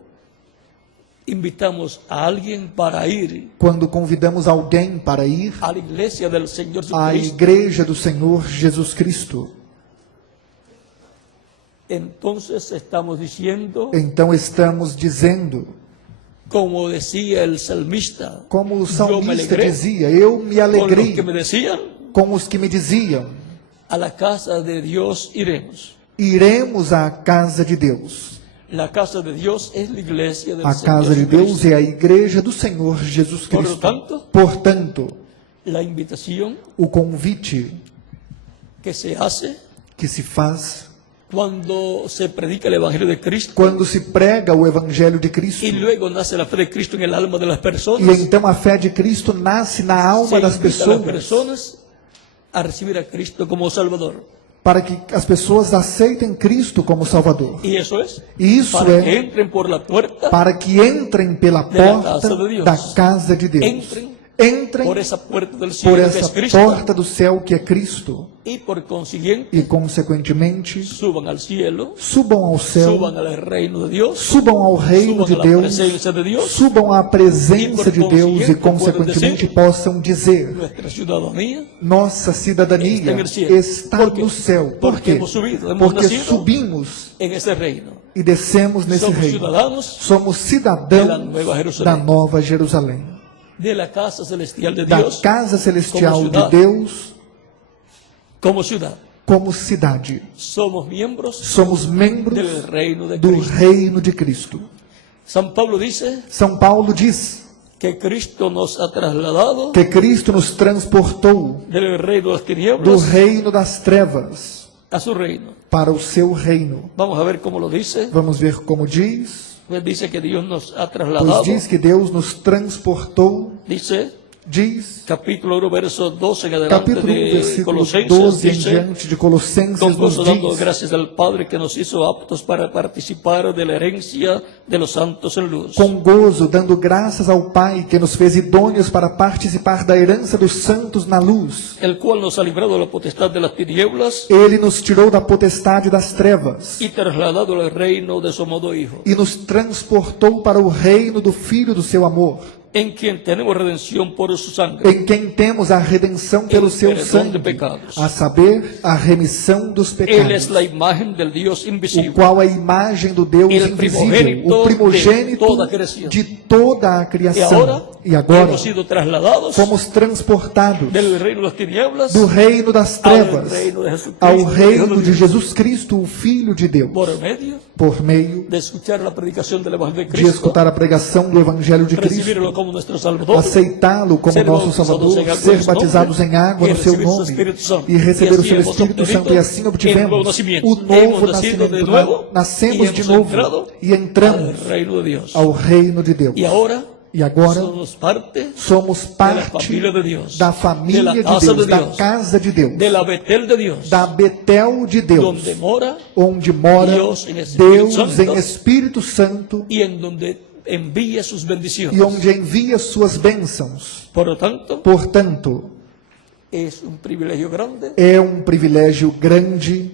invitamos a alguien para ir Quando convidamos alguém para ir a la iglesia del Señor à Jesucristo, igreja do Senhor Jesus Cristo, entonces estamos diciendo, então estamos dizendo, como decía el salmista, como o yo me salmista alegré dizia, eu me con los alegrei que me decían, com os que me diziam: A la casa de Dios iremos. Iremos à casa de Deus. La casa de Dios es la iglesia del A Señor casa de Deus Jesucristo. é a igreja do Senhor Jesus Por lo Cristo. tanto, Portanto, la invitación o convite que se hace que se faz cuando se predica el Evangelio de Cristo quando se prega o Evangelho de Cristo, y luego nace la fe de Cristo en el alma de las e personas, então a fé de Cristo nasce na se alma das invita a las pessoas, personas a recibir a Cristo como Salvador. para que as pessoas aceitem Cristo como Salvador. Y eso es E isso para que é entren por la puerta, para que entrem pela de la porta casa de Deus. da casa de Deus. Entrem Entrem por esa puerta del por cielo que essa es Cristo porta do céu que é Cristo y por consiguiente e, consequentemente, suban al cielo, subam ao céu, suban al reino de Dios, subam ao reino suban de a la Deus, presencia de Dios. subam à presença E de por Deus e, consiguiente, consequentemente, podem possam dizer: Nuestra ciudadanía nossa cidadania está en el cielo. está ¿Por qué? no céu. Por Porque quê? hemos subido, hemos Porque nacido subimos en ese reino. e descemos nesse Somos reino. ciudadanos Somos de la cidadãos Nueva Jerusalén, da Nova Jerusalém, de la casa celestial de da Dios, casa celestial como de ciudad. Deus como ciudad. como cidade. Somos miembros Somos membros del reino de do Cristo. reino de Cristo. San Pablo dice São Paulo diz que Cristo nos ha trasladado que Cristo nos transportou del reino de las do tinieblas reino das trevas a su reino. para o seu reino. Vamos a ver cómo lo dice. Vamos ver como diz. Pues dice que Dios nos ha Pois trasladado. diz que Deus nos transportou. Dice, Diz, capítulo 1, verso 12 en adelante capítulo 1, de versículo Colosenses, 12 em dice, diante de Colossenses con nos gozo dando diz: gracias al Padre que nos hizo aptos para participar de la herencia de los santos en luz. com gozo, dando graças ao Pai que nos fez idôneos para participar da herança dos santos na luz. El cual nos ha librado de la potestad de las tinieblas Ele nos tirou da potestade das trevas y trasladado al reino de su amado Hijo, e nos transportou para o reino do Filho do seu amor, en quien tenemos redención por su sangre, em quem temos a redenção pelo seu perdão de sangue, pecados. a saber, a remissão dos Él pecados, es la imagen del Dios o invisible, qual é a imagem do Deus El invisível, o primogênito primogênito de toda a criação. de toda a y criação. E agora hemos sido trasladados fomos transportados del reino de las tinieblas do reino das al trevas reino de Jesucristo, ao Hijo reino de Dios, Jesus Cristo, o Filho de Deus, por medio por meio de escuchar la predicación del Evangelio de de Cristo, escutar a pregação do Evangelho de Cristo, recibirlo como nuestro Salvador, aceitá-lo como ser nosso bautizados Salvador, em água ser no batizados nome, em água e no seu receber o nome Espírito Santo. e receber E o assim seu hemos Espírito obtenido Santo, e assim el nuevo obtivemos nacimiento. o novo Hemos nacido nascimento. de nuevo Nascemos y de hemos novo entrado e entramos al reino de Dios. ao reino de Deus. Y ahora E agora somos parte somos parte família de Deus, da família de de la casa Deus, de da Deus, casa de Deus, de la Betel de Dios, da Betel de Deus, donde mora onde mora Deus em Espírito Deus Santo, em Espírito Santo y en donde envía sus bendiciones. e onde envia suas bênçãos. Por lo tanto, Portanto, es un privilegio grande é um privilégio grande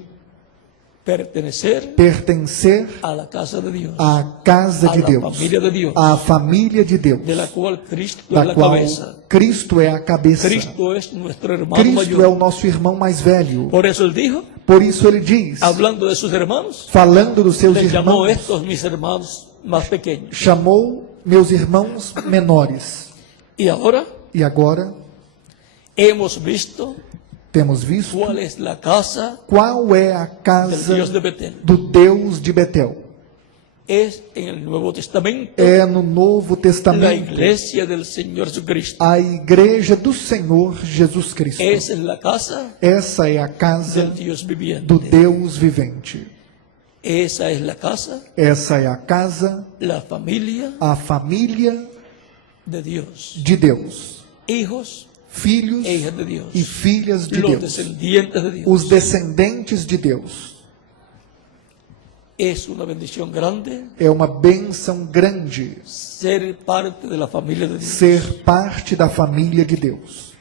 pertenecer pertencer a la casa de Dios, à casa a de la Deus, familia de Dios, à família de Deus, de la cual Cristo es da la qual cabeza. Cristo é a cabeça. Cristo es nuestro hermano Cristo é o mayor. nosso irmão mais velho. Por eso él dijo, Por isso ele diz, hablando de sus hermanos, falando dos seus les llamó irmãos, estos mis hermanos más pequeños. chamou meus irmãos menores. Y ahora E agora hemos visto temos visto cuál es la casa qual é a del casa Dios de Betel. do Deus de Betel. Es en el Nuevo Testamento É no Novo la Testamento iglesia del Señor Jesucristo. a igreja do Senhor Jesus Cristo. Esa es la casa Essa é a casa del Dios viviente. do Deus vivente. Esa es la casa, Essa é a casa, la familia a família de Dios. de Deus. Hijos Filhos e hijas de Dios. e filhas de Los Deus. descendientes de Dios. Os descendentes de Deus. Es una bendición grande É uma bênção grande ser parte de la familia de Dios. ser parte da família de Deus.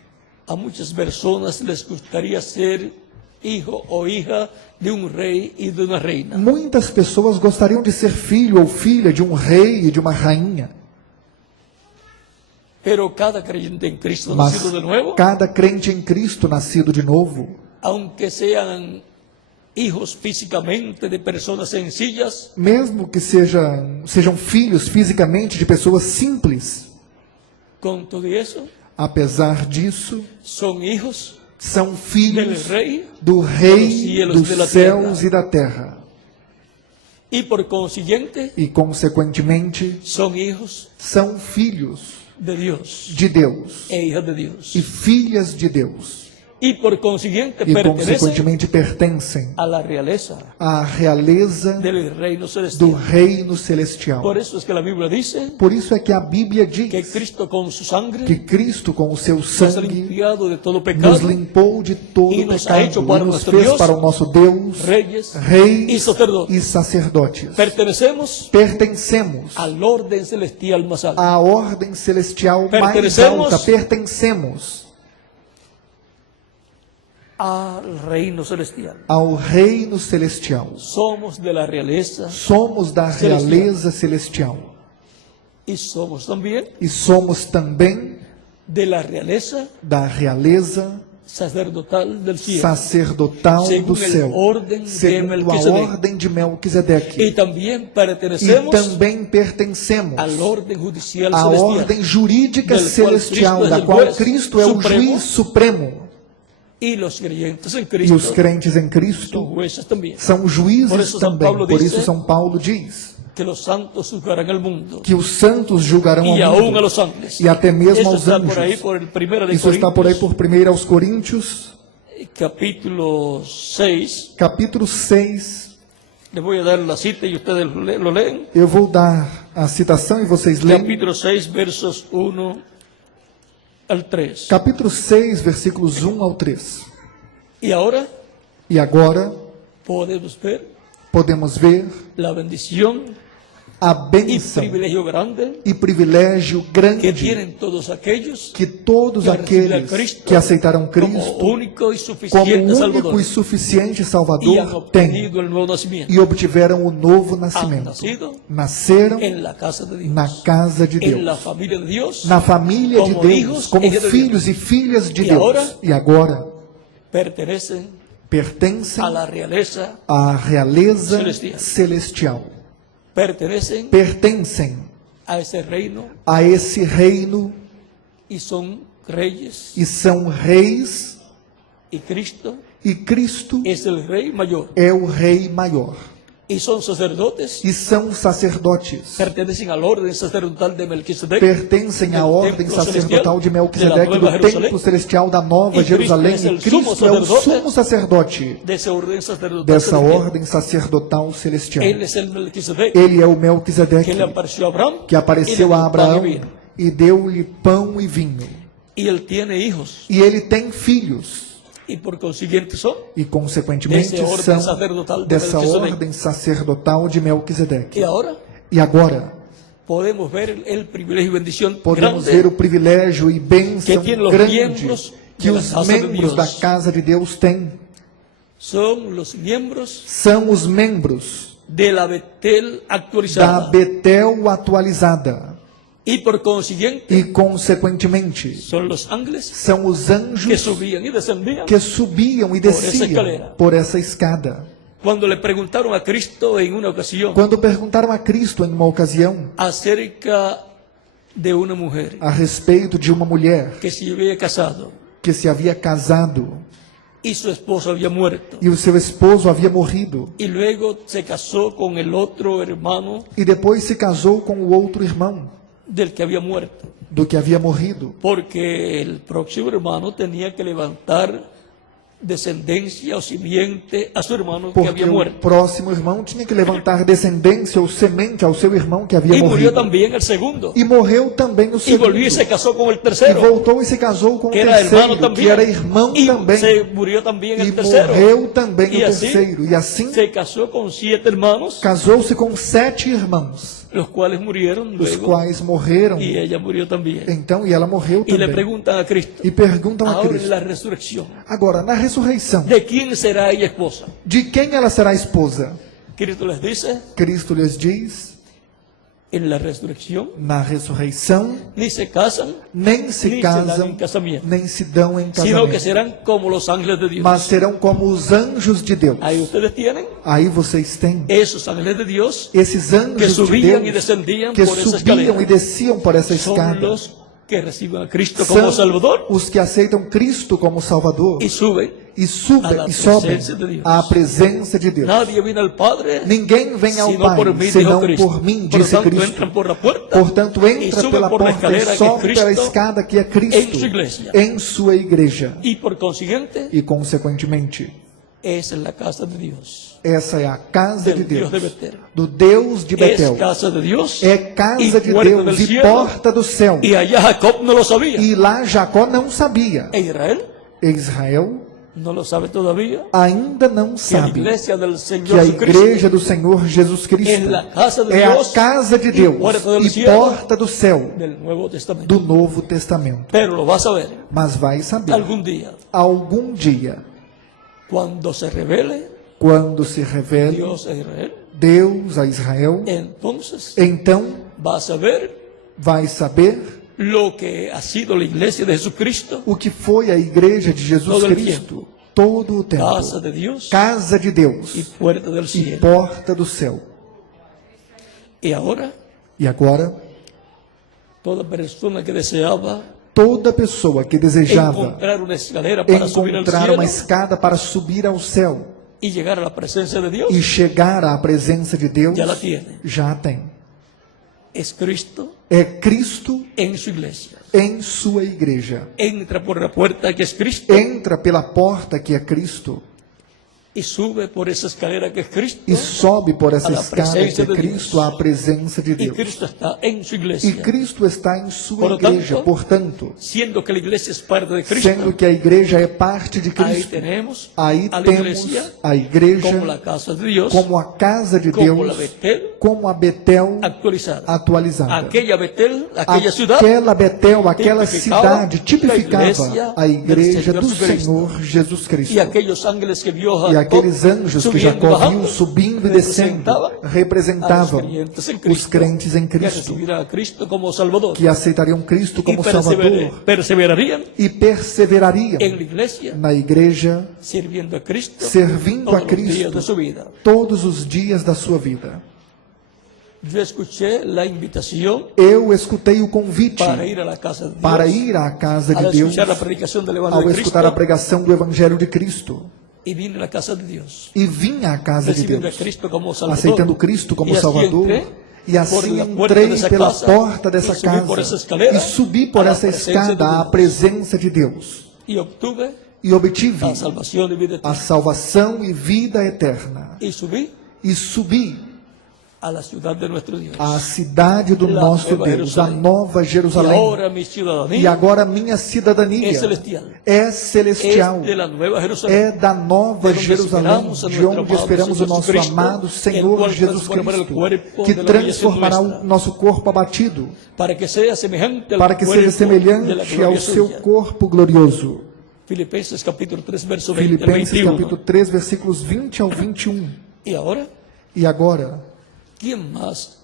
A muchas personas les gustaría ser hijo o hija de un rey y de una reina. Muitas pessoas gostariam de ser filho ou filha de um rei e de uma rainha, Pero cada creyente en Cristo mas nacido de nuevo, cada crente em Cristo nascido de novo, aunque sean hijos físicamente de personas sencillas, mesmo que sejam filhos fisicamente de pessoas simples, con todo eso, apesar disso, son hijos são del filhos Rey do de Rei los cielos dos de la céus tierra. e da terra. Y por consiguiente E, consequentemente, son hijos são filhos de Dios de Deus e hijas de Dios. e filhas de Deus. Y por consiguiente E, pertenecen consequentemente, pertencem a la realeza à realeza del reino do celestial. reino celestial. Por eso es que la Biblia dice Por isso é que a Bíblia que diz Cristo con su sangre que Cristo, com o seu nos ha sangue, limpiado de todo nos pecado, limpou de todo e nos ha hecho pecado para e nos nuestro fez Dios para o nosso Deus reyes y reis sacerdotes. e sacerdotes. Pertenecemos Pertencemos al orden celestial más alto. à ordem celestial mais Pertencemos alta. Pertencemos Al reino celestial. ao reino celestial. Somos de la realeza Somos da Celestial. realeza celestial. y somos también E somos também de la realeza da realeza sacerdotal del cielo. sacerdotal do Segundo el céu, orden de segundo a Melquisedec. ordem de Melquisedeque. Y también E pertenecemos também pertencemos al orden judicial à celestial. ordem jurídica del cual celestial, Cristo es da el qual juez Cristo é o supremo. juiz supremo. Y los creyentes en E Cristo os crentes em son Cristo jueces también. são Por juízes isso São também. Paulo Por diz isso São Paulo diz Que los santos juzgarán el mundo. que os santos julgarão Y ao aún a mundo los ángeles. e até mesmo Eso aos está por ahí anjos. por el primero de Isso está por aí por 1 aos Coríntios, capítulo 6. capítulo 6. Les voy a dar la cita y ustedes lo leen. Eu vou dar a citação e vocês leem. Capítulo 6, versos 1 al 3. Capítulo 6, versículos 1 ao 3. Y ahora E agora podemos ver podemos ver la bendición a y bênção privilegio grande e privilégio que grande tienen todos aquellos que todos que recibirán aqueles Cristo que aceitaram como Cristo único y como suficiente único Salvador e suficiente y han Salvador têm obtenido el nuevo nacimiento. e obtiveram o novo Han nascimento. nacido Nasceram en la casa de Dios, na casa de en la Deus, familia de Dios, na família de como Deus, hijos como e hijas de filhos e filhas de E Deus. agora? E agora pertenecen pertencem a la realeza, à realeza Celestial. celestial. pertenecen Pertencem a ese reino a esse reino y son reyes. e são reis, Y Cristo e Cristo es el rey mayor. é o rei maior. Y son sacerdotes, E são sacerdotes. pertenecen al orden sacerdotal de Melquisedec. Pertencem à del ordem templo sacerdotal de celestial, Melquisedeque, de la do Nueva templo Jerusalén. celestial da Nova E Cristo Jerusalém. é o E Cristo é o sumo sacerdote de ese orden sacerdotal dessa celestial. ordem sacerdotal celestial. Él es el Melquisedec Ele é o que Melquisedeque le apareció a Abraham que apareceu y le a dio pan y Abraão vino. e deu-lhe pão e vinho. Y él tiene hijos E ele tem filhos. y por consiguiente son E, consequentemente, dessa ordem são sacerdotal de dessa Melquisedeque. ordem sacerdotal de Melquisedeque. y ahora E agora, podemos ver el privilegio y bendición podemos grande ver o privilégio e bênção que tienen los grande miembros que de os la casa de membros Dios. da casa de Deus têm. Son los miembros São os membros de la Betel da actualizada Betel atualizada. y por consiguiente E, consequentemente, son los ángeles são os que anjos subían y descendían. que subiam e Por essa desciam escalera. por essa escada. Cuando le preguntaron a Cristo en una ocasión Quando perguntaram a Cristo em uma ocasião acerca de una mujer a respeito de uma mulher que se había casado que se havia casado y su esposo había muerto e o seu esposo havia morrido y luego se casó con el otro hermano e depois se casou com o outro irmão del que había muerto, do que havia morrido, porque el próximo hermano tenía que levantar descendencia o simiente a su hermano que porque había o muerto. próximo irmão tinha que levantar descendência ou semente ao seu irmão que havia Y murió morrido. también el segundo. E morreu também o Y segundo. volvió y se casó con el E tercero, voltou e se casou com o que era hermano terceiro, también. que era irmão Y também. se murió también E el tercero. morreu também Y o así terceiro. E assim se casó con 7 hermanos, casou-se com 7 irmãos, los cuales murieron os luego. quais morreram. Y ella murió también. Então, e ela morreu Y le também. preguntan a Cristo, E perguntam a ahora en Cristo. la resurrección, Agora, na ressurreição, ¿de quién será ella esposa? de quem ela será esposa? Cristo les dice, Cristo lhes diz, en la resurrección, na ressurreição, ni se casan, nem se ni se dan en casam, casamiento, nem se dão em sino que casamento, serán como los ángeles de Dios. mas serão como os anjos de Deus. Ahí ustedes tienen Aí vocês têm esos ángeles de Dios esses que anjos de subían y Deus descendían que por esa subiam e escalera. desciam por essa Son escada. los que reciben a Cristo como são Salvador os que aceitam Cristo como Salvador y suben e a sobem la presencia de Dios. à presença de Deus. Nadie viene al Padre Ninguém vem ao sino Pai, por mí, senão dijo Cristo. por mim, Por lo disse tanto, Cristo. entran por la puerta Portanto, y entra suben pela por la porta e escalera que sobe pela Cristo escada que é Cristo em sua igreja. em sua igreja. y por consiguiente E, consequentemente, esa es la casa de Dios, essa é a casa de del Dios Deus, de Betel. do Deus de Betel. Es casa de Dios É y casa de puerta del Deus e cielo. porta do céu. Y allá Jacob no lo sabía. E lá Jacó não sabia. E Israel E Israel no lo sabe todavía. ainda não Que a sabe iglesia del que Señor a Jesucristo igreja do Senhor Jesus es Cristo la casa de é a Dios casa de Deus puerta del e cielo porta do céu del Nuevo Testamento. do Novo Testamento. Pero lo vas a ver Mas vai saber, algún día, algum dia, cuando se revele quando se revele Dios a Israel, Deus a Israel, entonces então vas a ver vai saber lo que ha sido la iglesia de Jesucristo, o que foi a igreja de Jesus Todo el Cristo todo o casa tempo. de Dios Casa de Deus y puerta del e cielo. porta do céu. Y ahora, E agora, toda persona que deseaba toda pessoa que desejava encontrar una escalera para subir al encontrar cielo uma escada para subir ao céu y llegar a la presencia de Dios, e chegar à presença de Deus, ya la tiene. já tem. Es Cristo É Cristo en su iglesia. em sua igreja. Entra por la puerta que es Cristo Entra pela porta que é Cristo y sube por esa escalera que es Cristo. e sobe por essa A la escada que presença é de Cristo Deus. à presença de Y Deus. Cristo está en su E iglesia. Cristo está em sua Por lo igreja, tanto, portanto, Siendo que la iglesia es parte de Cristo, sendo que a igreja é parte de ahí Cristo, tenemos aí a la temos iglesia a igreja como la casa de Dios, como a casa de como la Deus, Betel como a Betel actualizada. atualizada. Aquella Betel, aquella ciudad, Aquela Betel, aquela tipificava cidade tipificava a a igreja del do Señor Jesucristo. Senhor Jesus Cristo. y aquellos ángeles que vio E Jacob aqueles anjos que subiendo y Jacó bajando, viu subindo e descendo representavam os crentes em que Cristo, recibirán a Cristo como Salvador que aceitariam Cristo y como Salvador perseverarían e perseverariam en la iglesia na igreja, sirviendo a Cristo servindo a todos los días de Cristo su vida. todos os dias da sua vida. Yo escuché la invitación Eu escutei o convite para ir a la casa de Dios, para ir à casa de al Deus escuchar la predicación del ao Evangelio de escutar a Cristo, pregação do Evangelho de Cristo. y vine a la casa de Dios, E vim à casa de recibiendo a Deus, Cristo como Salvador, aceitando Cristo como y así Salvador. entré E assim por la puerta entrei dessa pela casa, porta dessa e subi por essa casa escalera e subi por à essa presença escada de à Deus. presença de Deus. y obtuve E obtive la salvación y vida a eterna. salvação e vida eterna. Y subí E subi a la ciudad de nuestro Dios. à cidade do La nosso Nueva Deus, a Jerusalém. Nova Y Jerusalém. ahora mi E ciudadanía agora minha cidadania é celestial. é celestial. es de la Nueva Jerusalén. É da Nova de onde Jerusalém, esperamos a de nuestro onde amado esperamos o Senhor nosso Cristo, amado el Senhor cual Jesus transformará el Cristo, cuerpo que de la humillación transformará nuestra, o nosso corpo abatido, para que sea semejante al para que seja cuerpo de la semelhante ao gloria seu suya. corpo glorioso. Filipenses capítulo 3, verso 20 al Filipenses 21. capítulo 3, versículos 20 ao 21. Y ahora, E agora, ¿quién más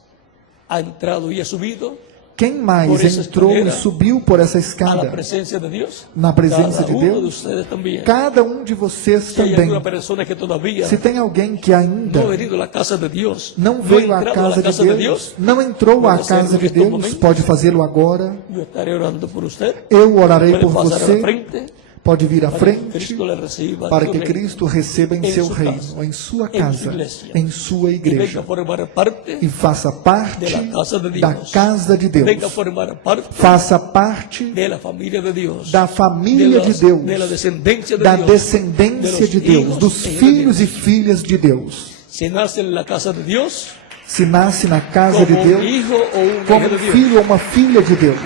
ha entrado y ha subido quem mais Por essa entrou e escalera, subiu por essa a la escada? presencia de Dios? Na presença Cada de uno de Deus? ustedes también. Cada um de vocês Si hay também. alguna persona que todavía Se tem alguém que ainda no ha venido a la casa de Dios, não no ha veio à entrado a la casa de Deus, não entrou à pode casa hacerlo de en estos Deus, momentos. pode fazê-lo agora. yo estaré orando por usted. Eu orarei Puede por pasar a la você. frente Pode vir à para que frente Cristo le reciba para en que su reino. Cristo receba em em seu sua reino, casa, em sua em casa, sua igreja, em sua y venga a igreja. formar parte E faça parte de la casa de da Dios. casa de venga a Deus. formar parte Faça parte de la familia de Dios, da família de Deus, de la descendencia de da Dios, descendência de los Deus, hijos dos e hijas de filhos e Dios. filhas de Deus. Si nace en la casa de Dios, Se nasce na casa como de un Deus, hijo o una como hija de um Dios, filho ou uma filha de Deus.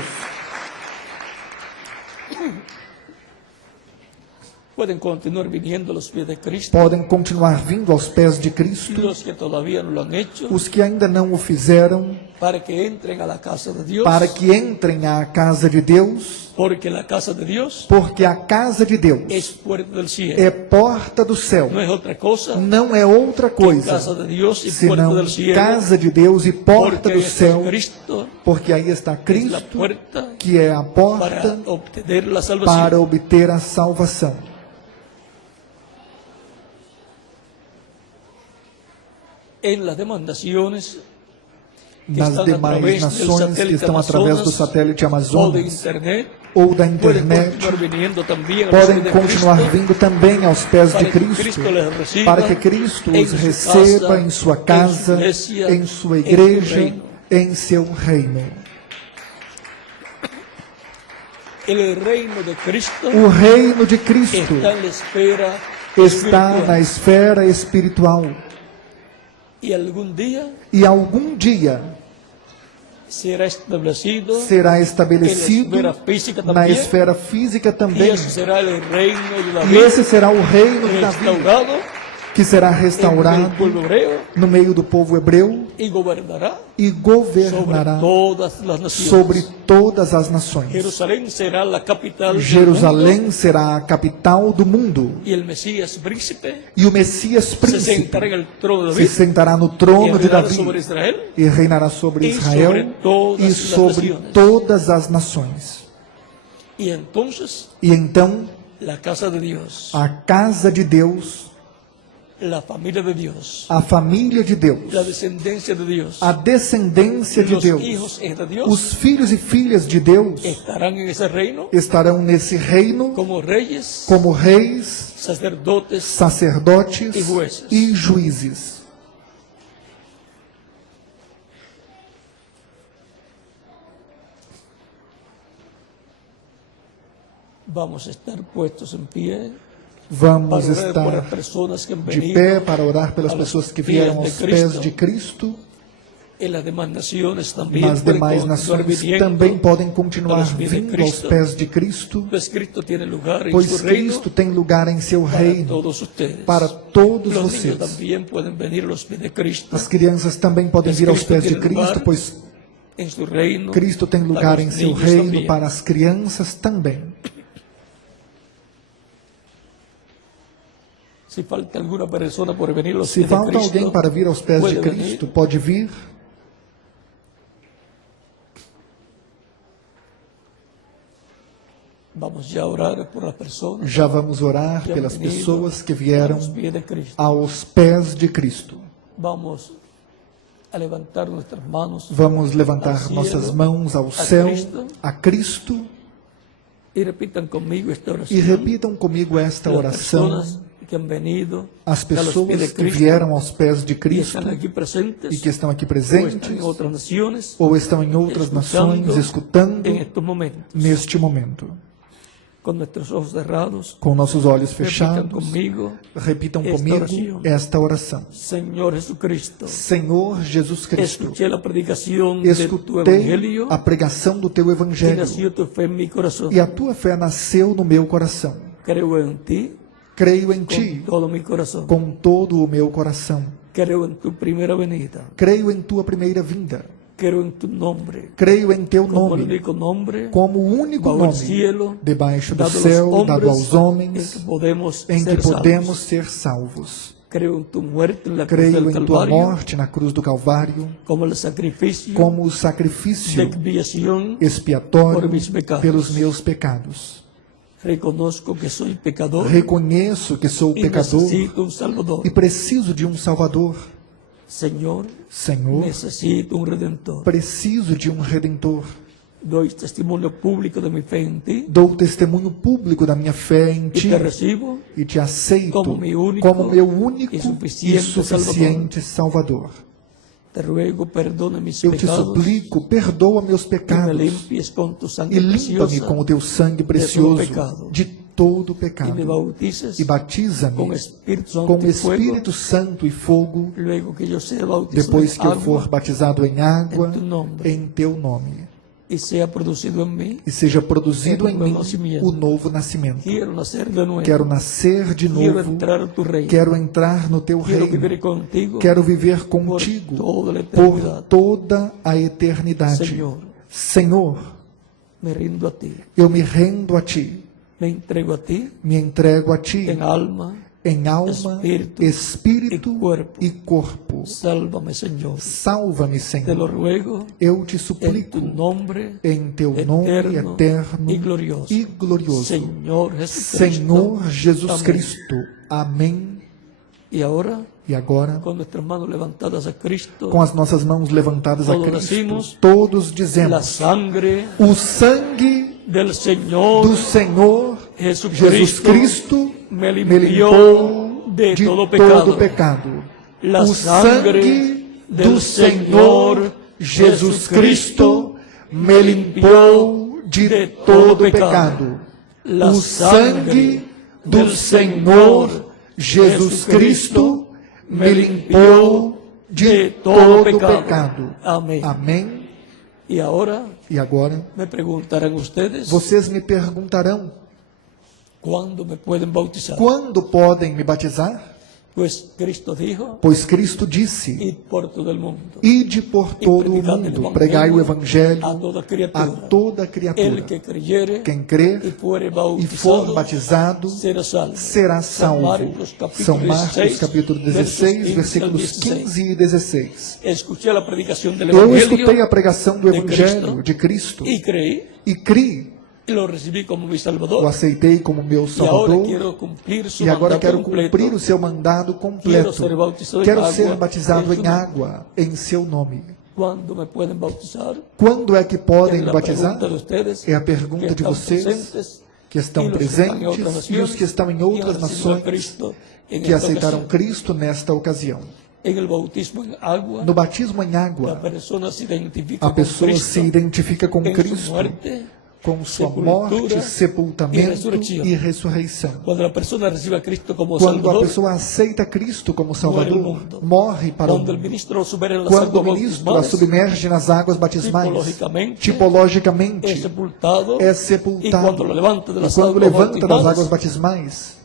pueden continuar viniendo a los pies de Cristo. Podem continuar vindo aos pés de Cristo. Los que todavía no lo han hecho, Os que ainda não o fizeram, para que entren a la casa de Dios, para que entrem à casa de Deus, porque la casa de Dios porque a casa de Deus es puerta del cielo. é porta do céu. No es otra cosa Não é outra que coisa casa de Dios y puerta senão del cielo, casa de Deus e porta porque do ahí está céu, Cristo, porque aí está es la Cristo, puerta que é a para porta obtener la para salvación. obter a salvação. En las demandaciones nas están a demais través del nações que satélite estão através do Amazonas satélite o de Amazonas internet, ou da pueden internet, continuar viniendo también a los podem pies de continuar Cristo, vindo também aos pés de para que Cristo, Cristo les reciba para que Cristo en os su receba casa, em sua en su casa, iglesia, em sua en su igreja, reino. em seu reino. El reino de Cristo O reino de Cristo está en la esfera está espiritual. na esfera espiritual Y algún día e algum dia será establecido será estabelecido en la esfera física na también, esfera física y também. eso será el reino de E David esse será o reino de Davi, restaurado que será en el restaurado pueblo hebreo no meio do povo hebreu y gobernará e sobre governará todas las naciones. sobre todas as nações. Jerusalén será la capital del Jerusalém mundo, será a capital do mundo y el Mesías príncipe e o Messias se príncipe sentará en el trono de se David sentará no y trono de reinará sobre Davi Israel e reinará sobre e Israel sobre todas e as sobre nações. todas as nações. y entonces E então la casa de Dios, a casa de Deus, la familia de Dios, a família de Deus, la descendencia de Dios, a descendência de los Deus, hijos de Dios os filhos e filhas de Deus estarán en ese reino estarão nesse reino como reyes, como reis, sacerdotes sacerdotes E juízes. e juízes. Vamos a estar puestos en pie Vamos para orar por las estar personas que han de venido pé para orar pelas a los pessoas que pies vieram de aos Cristo. pés de Cristo. En las demás naciones también Nas pueden demais continuar nações viniendo também podem a continuar los pies de vindo aos Cristo, pés de Cristo, pues Cristo tiene lugar en pois su reino Cristo tem lugar em seu para reino todos ustedes. para todos Los vocês. niños también pueden venir a los pies de Cristo As crianças também podem vir aos pés de Cristo, pois en su reino. Cristo tem para lugar los em seu niños reino también. para as crianças também. Si falta alguna persona por venir a los Se pies de falta Cristo, alguém para vir aos pés de puede Cristo, venir. pode vir. Vamos ya a orar por las personas Já vamos orar que han pelas venido pessoas que a vieram los pies de Cristo. aos pés de Cristo. Vamos a levantar nuestras manos Vamos levantar Ao cielo, nossas mãos ao a céu, Cristo. a Cristo, y repitan conmigo esta oración. e repitam comigo esta Las oração. personas que han venido As a los pies de pessoas que Cristo vieram aos pés de y Cristo están aquí presentes e que estão aqui o están en presentes otras naciones ou estão em outras nações escutando en estos momentos, neste momento. con nuestros ojos cerrados, Com nossos olhos repitan fechados, conmigo: repitam esta comigo oração. esta oração. Señor Jesucristo, Senhor Jesus Cristo, escuché la predicación de tu escutei evangelio a pregação do teu y evangelho nació tu fe en mi corazón. e a tua fé nasceu no meu coração. Creo en ti Creio em con ti todo mi corazón. com todo o meu coração. Creo en tu primera venida. Creio em tua primeira vinda. Creo en tu nombre Creio em teu como el nome único nombre como o único bajo el nome cielo, debaixo do dado aos céu, dado hombres, aos homens, en que podemos em que ser podemos salvos. ser salvos. Creo en tu muerte en la cruz Creio del em tua Calvario morte na cruz do Calvário como el sacrificio como o de sacrifício expiación. expiatório por mis pecados. pelos meus pecados. Reconozco que soy pecador Reconheço que sou y pecador necesito un Salvador. e preciso de um Salvador. Señor, Senhor, necesito un Redentor. preciso de um Redentor. Doy testimonio público de mi fe en ti Dou testemunho público da minha fé em y ti te recibo e te aceito como meu único como meu único e e suficiente suficiente Salvador. Te ruego, perdona mis Eu te pecados suplico, perdoa meus y me pecados limpies con tu e sangre limpa-me preciosa com o teu sangue precioso pecado. de todo y me pecado bautices e batiza-me con Espíritu Santo com y fuego. Espírito Santo e fogo Luego que yo sea bautizado depois en que eu agua for batizado em água em tu nome. em teu nome y sea producido en mí. e seja produzido em em meu mim nascimento. o novo nascimento. Quiero nacer de nuevo. Quero nascer de Quiero novo, entrar a tu reino. quero entrar no teu Quiero reino, vivir contigo quero viver contigo toda a por eternidade. toda a eternidade. Senhor, Senhor, me rindo a ti. eu me rendo a ti, Me entrego a ti me entrego a ti en alma. em alma, espírito espírito e corpo. e corpo. Sálvame, Señor. Salva-me, Te lo Senhor. ruego Eu te en suplico tu nombre em teu nome eterno eterno e glorioso. e glorioso. Señor Jesucristo. Senhor Jesus Amém. Cristo. Amém. Y ahora E agora, con nuestras manos levantadas a Cristo, com as nossas mãos levantadas a Todos Cristo, decimos, todos la dizemos: sangre o sangue del Señor do Senhor Jesucristo Jesus Cristo me me limpió limpou de de todo todo pecado. pecado. La O sangre sangue del do Senhor Jesus Cristo me limpou de todo pecado. La O sangue do Senhor Jesus Cristo me limpou de todo pecado. Amén. Amém. Y ahora E agora, me preguntarán ustedes, vocês me perguntarão: ¿cuándo me pueden bautizar? quando podem me batizar? Pues Cristo dijo, Pois Cristo disse: id por todo el mundo, ide por todo o mundo, pregai o Evangelho a toda a criatura. toda El criatura. que creyere Quem crer y fuere e for bautizado batizado será salvo. será São salvo. Marcos, capítulo São Marcos 16, capítulo 16, versículos versos 15 15 e 16. Escuché la predicación del Eu Evangelio escutei a pregação do de Evangelho Cristo de Cristo y creí e criei, y lo recibí como mi o Salvador. aceitei como meu Y ahora Salvador. quiero cumplir su E agora mandato quero completo. cumprir o seu mandado Quero completo. ser bautizado em Quero água ser batizado em seu em nome. água em seu nome. ¿Cuándo me pueden bautizar? Quando é que podem Es me la batizar? pregunta de ustedes É a que pergunta de están vocês presentes que estão y los que están en otras presentes e os naciones que estão em y outras han recibido a nações Cristo en que esta aceitaram ocasión. Cristo nesta ocasião. En el bautismo en agua, No batismo em la água, persona se identifica a con pessoa Cristo se identifica com en su Cristo, muerte. com sua sepultura morte, e sepultamento ressurreição. e ressurreição. Cuando la persona recibe a Cristo como Quando a Salvador, pessoa aceita Cristo como muere Salvador, o mundo. morre para o Cuando el mundo. ministro lo supera en las Quando o aguas ministro a bautismales, submerge nas águas batismais, tipologicamente es sepultado, é y sepultado. cuando lo levanta de E las quando aguas levanta das bautismales, águas batismais,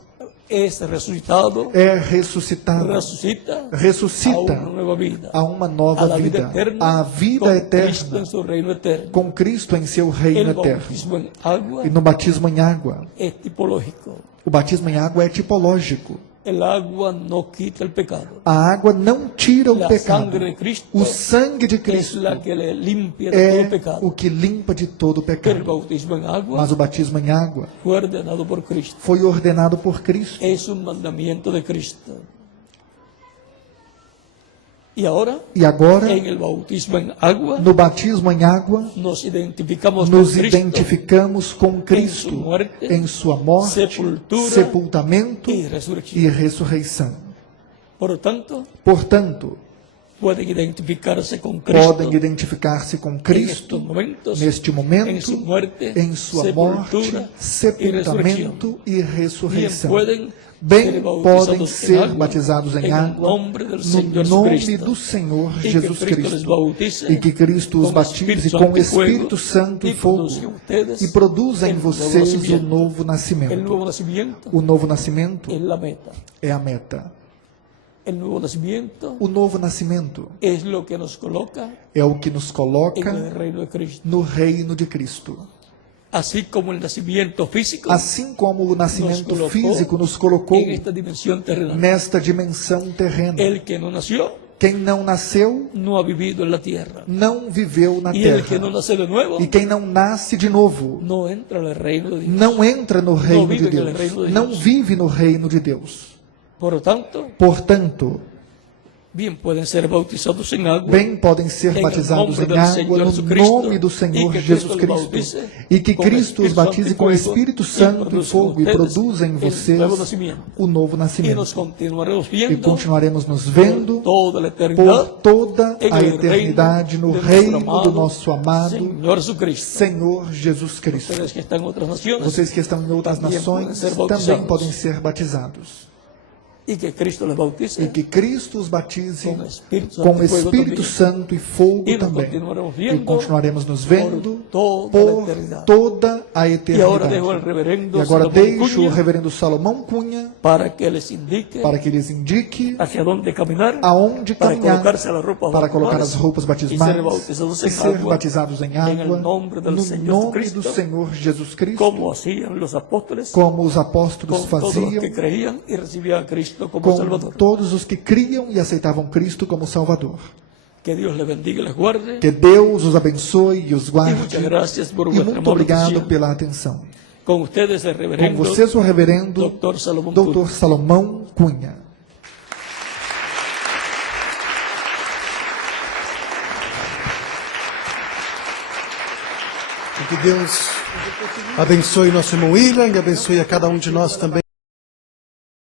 es resucitado, é ressuscitado, resucita ressuscita a una nueva vida, a uma nova a la vida vida, eterna, a vida con Cristo eterna, en su reino eterno. com Cristo em seu reino El eterno. bautismo en agua E no batismo em água, es tipológico. o batismo em água é tipológico. El agua no quita el pecado. A água não tira o La pecado. sangre de Cristo O sangue de es Cristo la que le limpia de todo é pecado. o que limpa de todo o El pecado. bautismo en agua Mas o batismo em água fue ordenado por Cristo. foi ordenado por Cristo. Es un mandamiento de Cristo. Y ahora, E agora, en el bautismo en agua, no batismo em água, nos identificamos nos con Cristo identificamos com Cristo muerte, em sua morte, sepultura sepultamento y resurrección. e ressurreição. Por lo tanto, Portanto, pueden identificarse con Cristo podem identificar-se com en Cristo estos momentos, neste en momento, su muerte, em sua morte, sepultura y resurrección. sepultamento e Bien ressurreição. pueden Bem ser podem bautizados en ser agua, batizados em en el água nombre del no Señor nome Jesucristo. do Senhor Y que Jesus Cristo les Cristo. bautice E que Cristo os con batize Espíritu com Santo y fuego, Espírito Santo e y fogo produzca en ustedes e produza em el nuevo vocês o nacimiento. novo El nascimento. nuevo nacimiento O novo nascimento es la meta. é a meta. El nuevo nacimiento O novo nascimento es lo que nos coloca é o que nos en coloca el reino de Cristo. no reino de Cristo. Así como el nacimiento físico Assim como o nascimento colocou físico nos colocou en esta dimensión terrenal. nesta dimensão terrena. El que no nació Quem não nasceu, no ha vivido en la tierra. não viveu na Y el que no terra. nace de nuevo E quem não nasce de novo, no entra al reino de Dios. não entra no reino vive de no Deus. reino de Não Deus. vive no reino de Deus. Por lo tanto, Portanto, bien pueden ser bautizados en agua. bem podem ser Em batizados nome em do água Senhor no Jesucristo, nome do e Senhor que Jesus Cristo os Cristo. bautize E que com Cristo os Espírito batize Santo e com fogo, Espírito e Santo e produza fogo e ustedes produza em el vocês nuevo nacimiento. o novo Y nascimento. nos continuaremos E viendo continuaremos nos vendo toda la por eternidad toda en a el eternidade reino no de reino nuestro amado do nosso amado Señor Jesucristo. Senhor Jesus Cristo. Ustedes que están en otras naciones, Vocês que estão em outras Também podem nações ser também bautizados. podem ser batizados. y que Cristo les bautice E que Cristo os batize com Espírito Santo com e fogo Espírito também. Santo e fogo E nós também. continuaremos E vendo continuaremos nos vendo por toda a por eternidade. toda a E agora deixo ao eternidade. reverendo E agora Salomão deixo o Cunha reverendo Salomão Cunha para que les indique para que lhes indique hacia dónde caminar, aonde para caminhar, colocarse las ropas para colocar bautismales as roupas y batismais ser bautizados e en ser agua, batizados em água el nombre del no Señor nome Jesucristo, do Senhor Jesus Cristo, como hacían los apóstoles, como os apóstolos con todos los faziam que creían y recibían a Cristo como com Salvador. todos os que criam e aceitavam Cristo como Salvador. Que Dios les bendiga y les guarde. Que Deus os abençoe e os Y guarde. muchas gracias por E vuestra muito obrigado atención. pela atenção. Con ustedes el Com reverendo vocês, o reverendo Dr. Salomão Cunha. Dr. Salomão Cunha. Que Deus abençoe nosso irmão William e abençoe a cada um de nós também.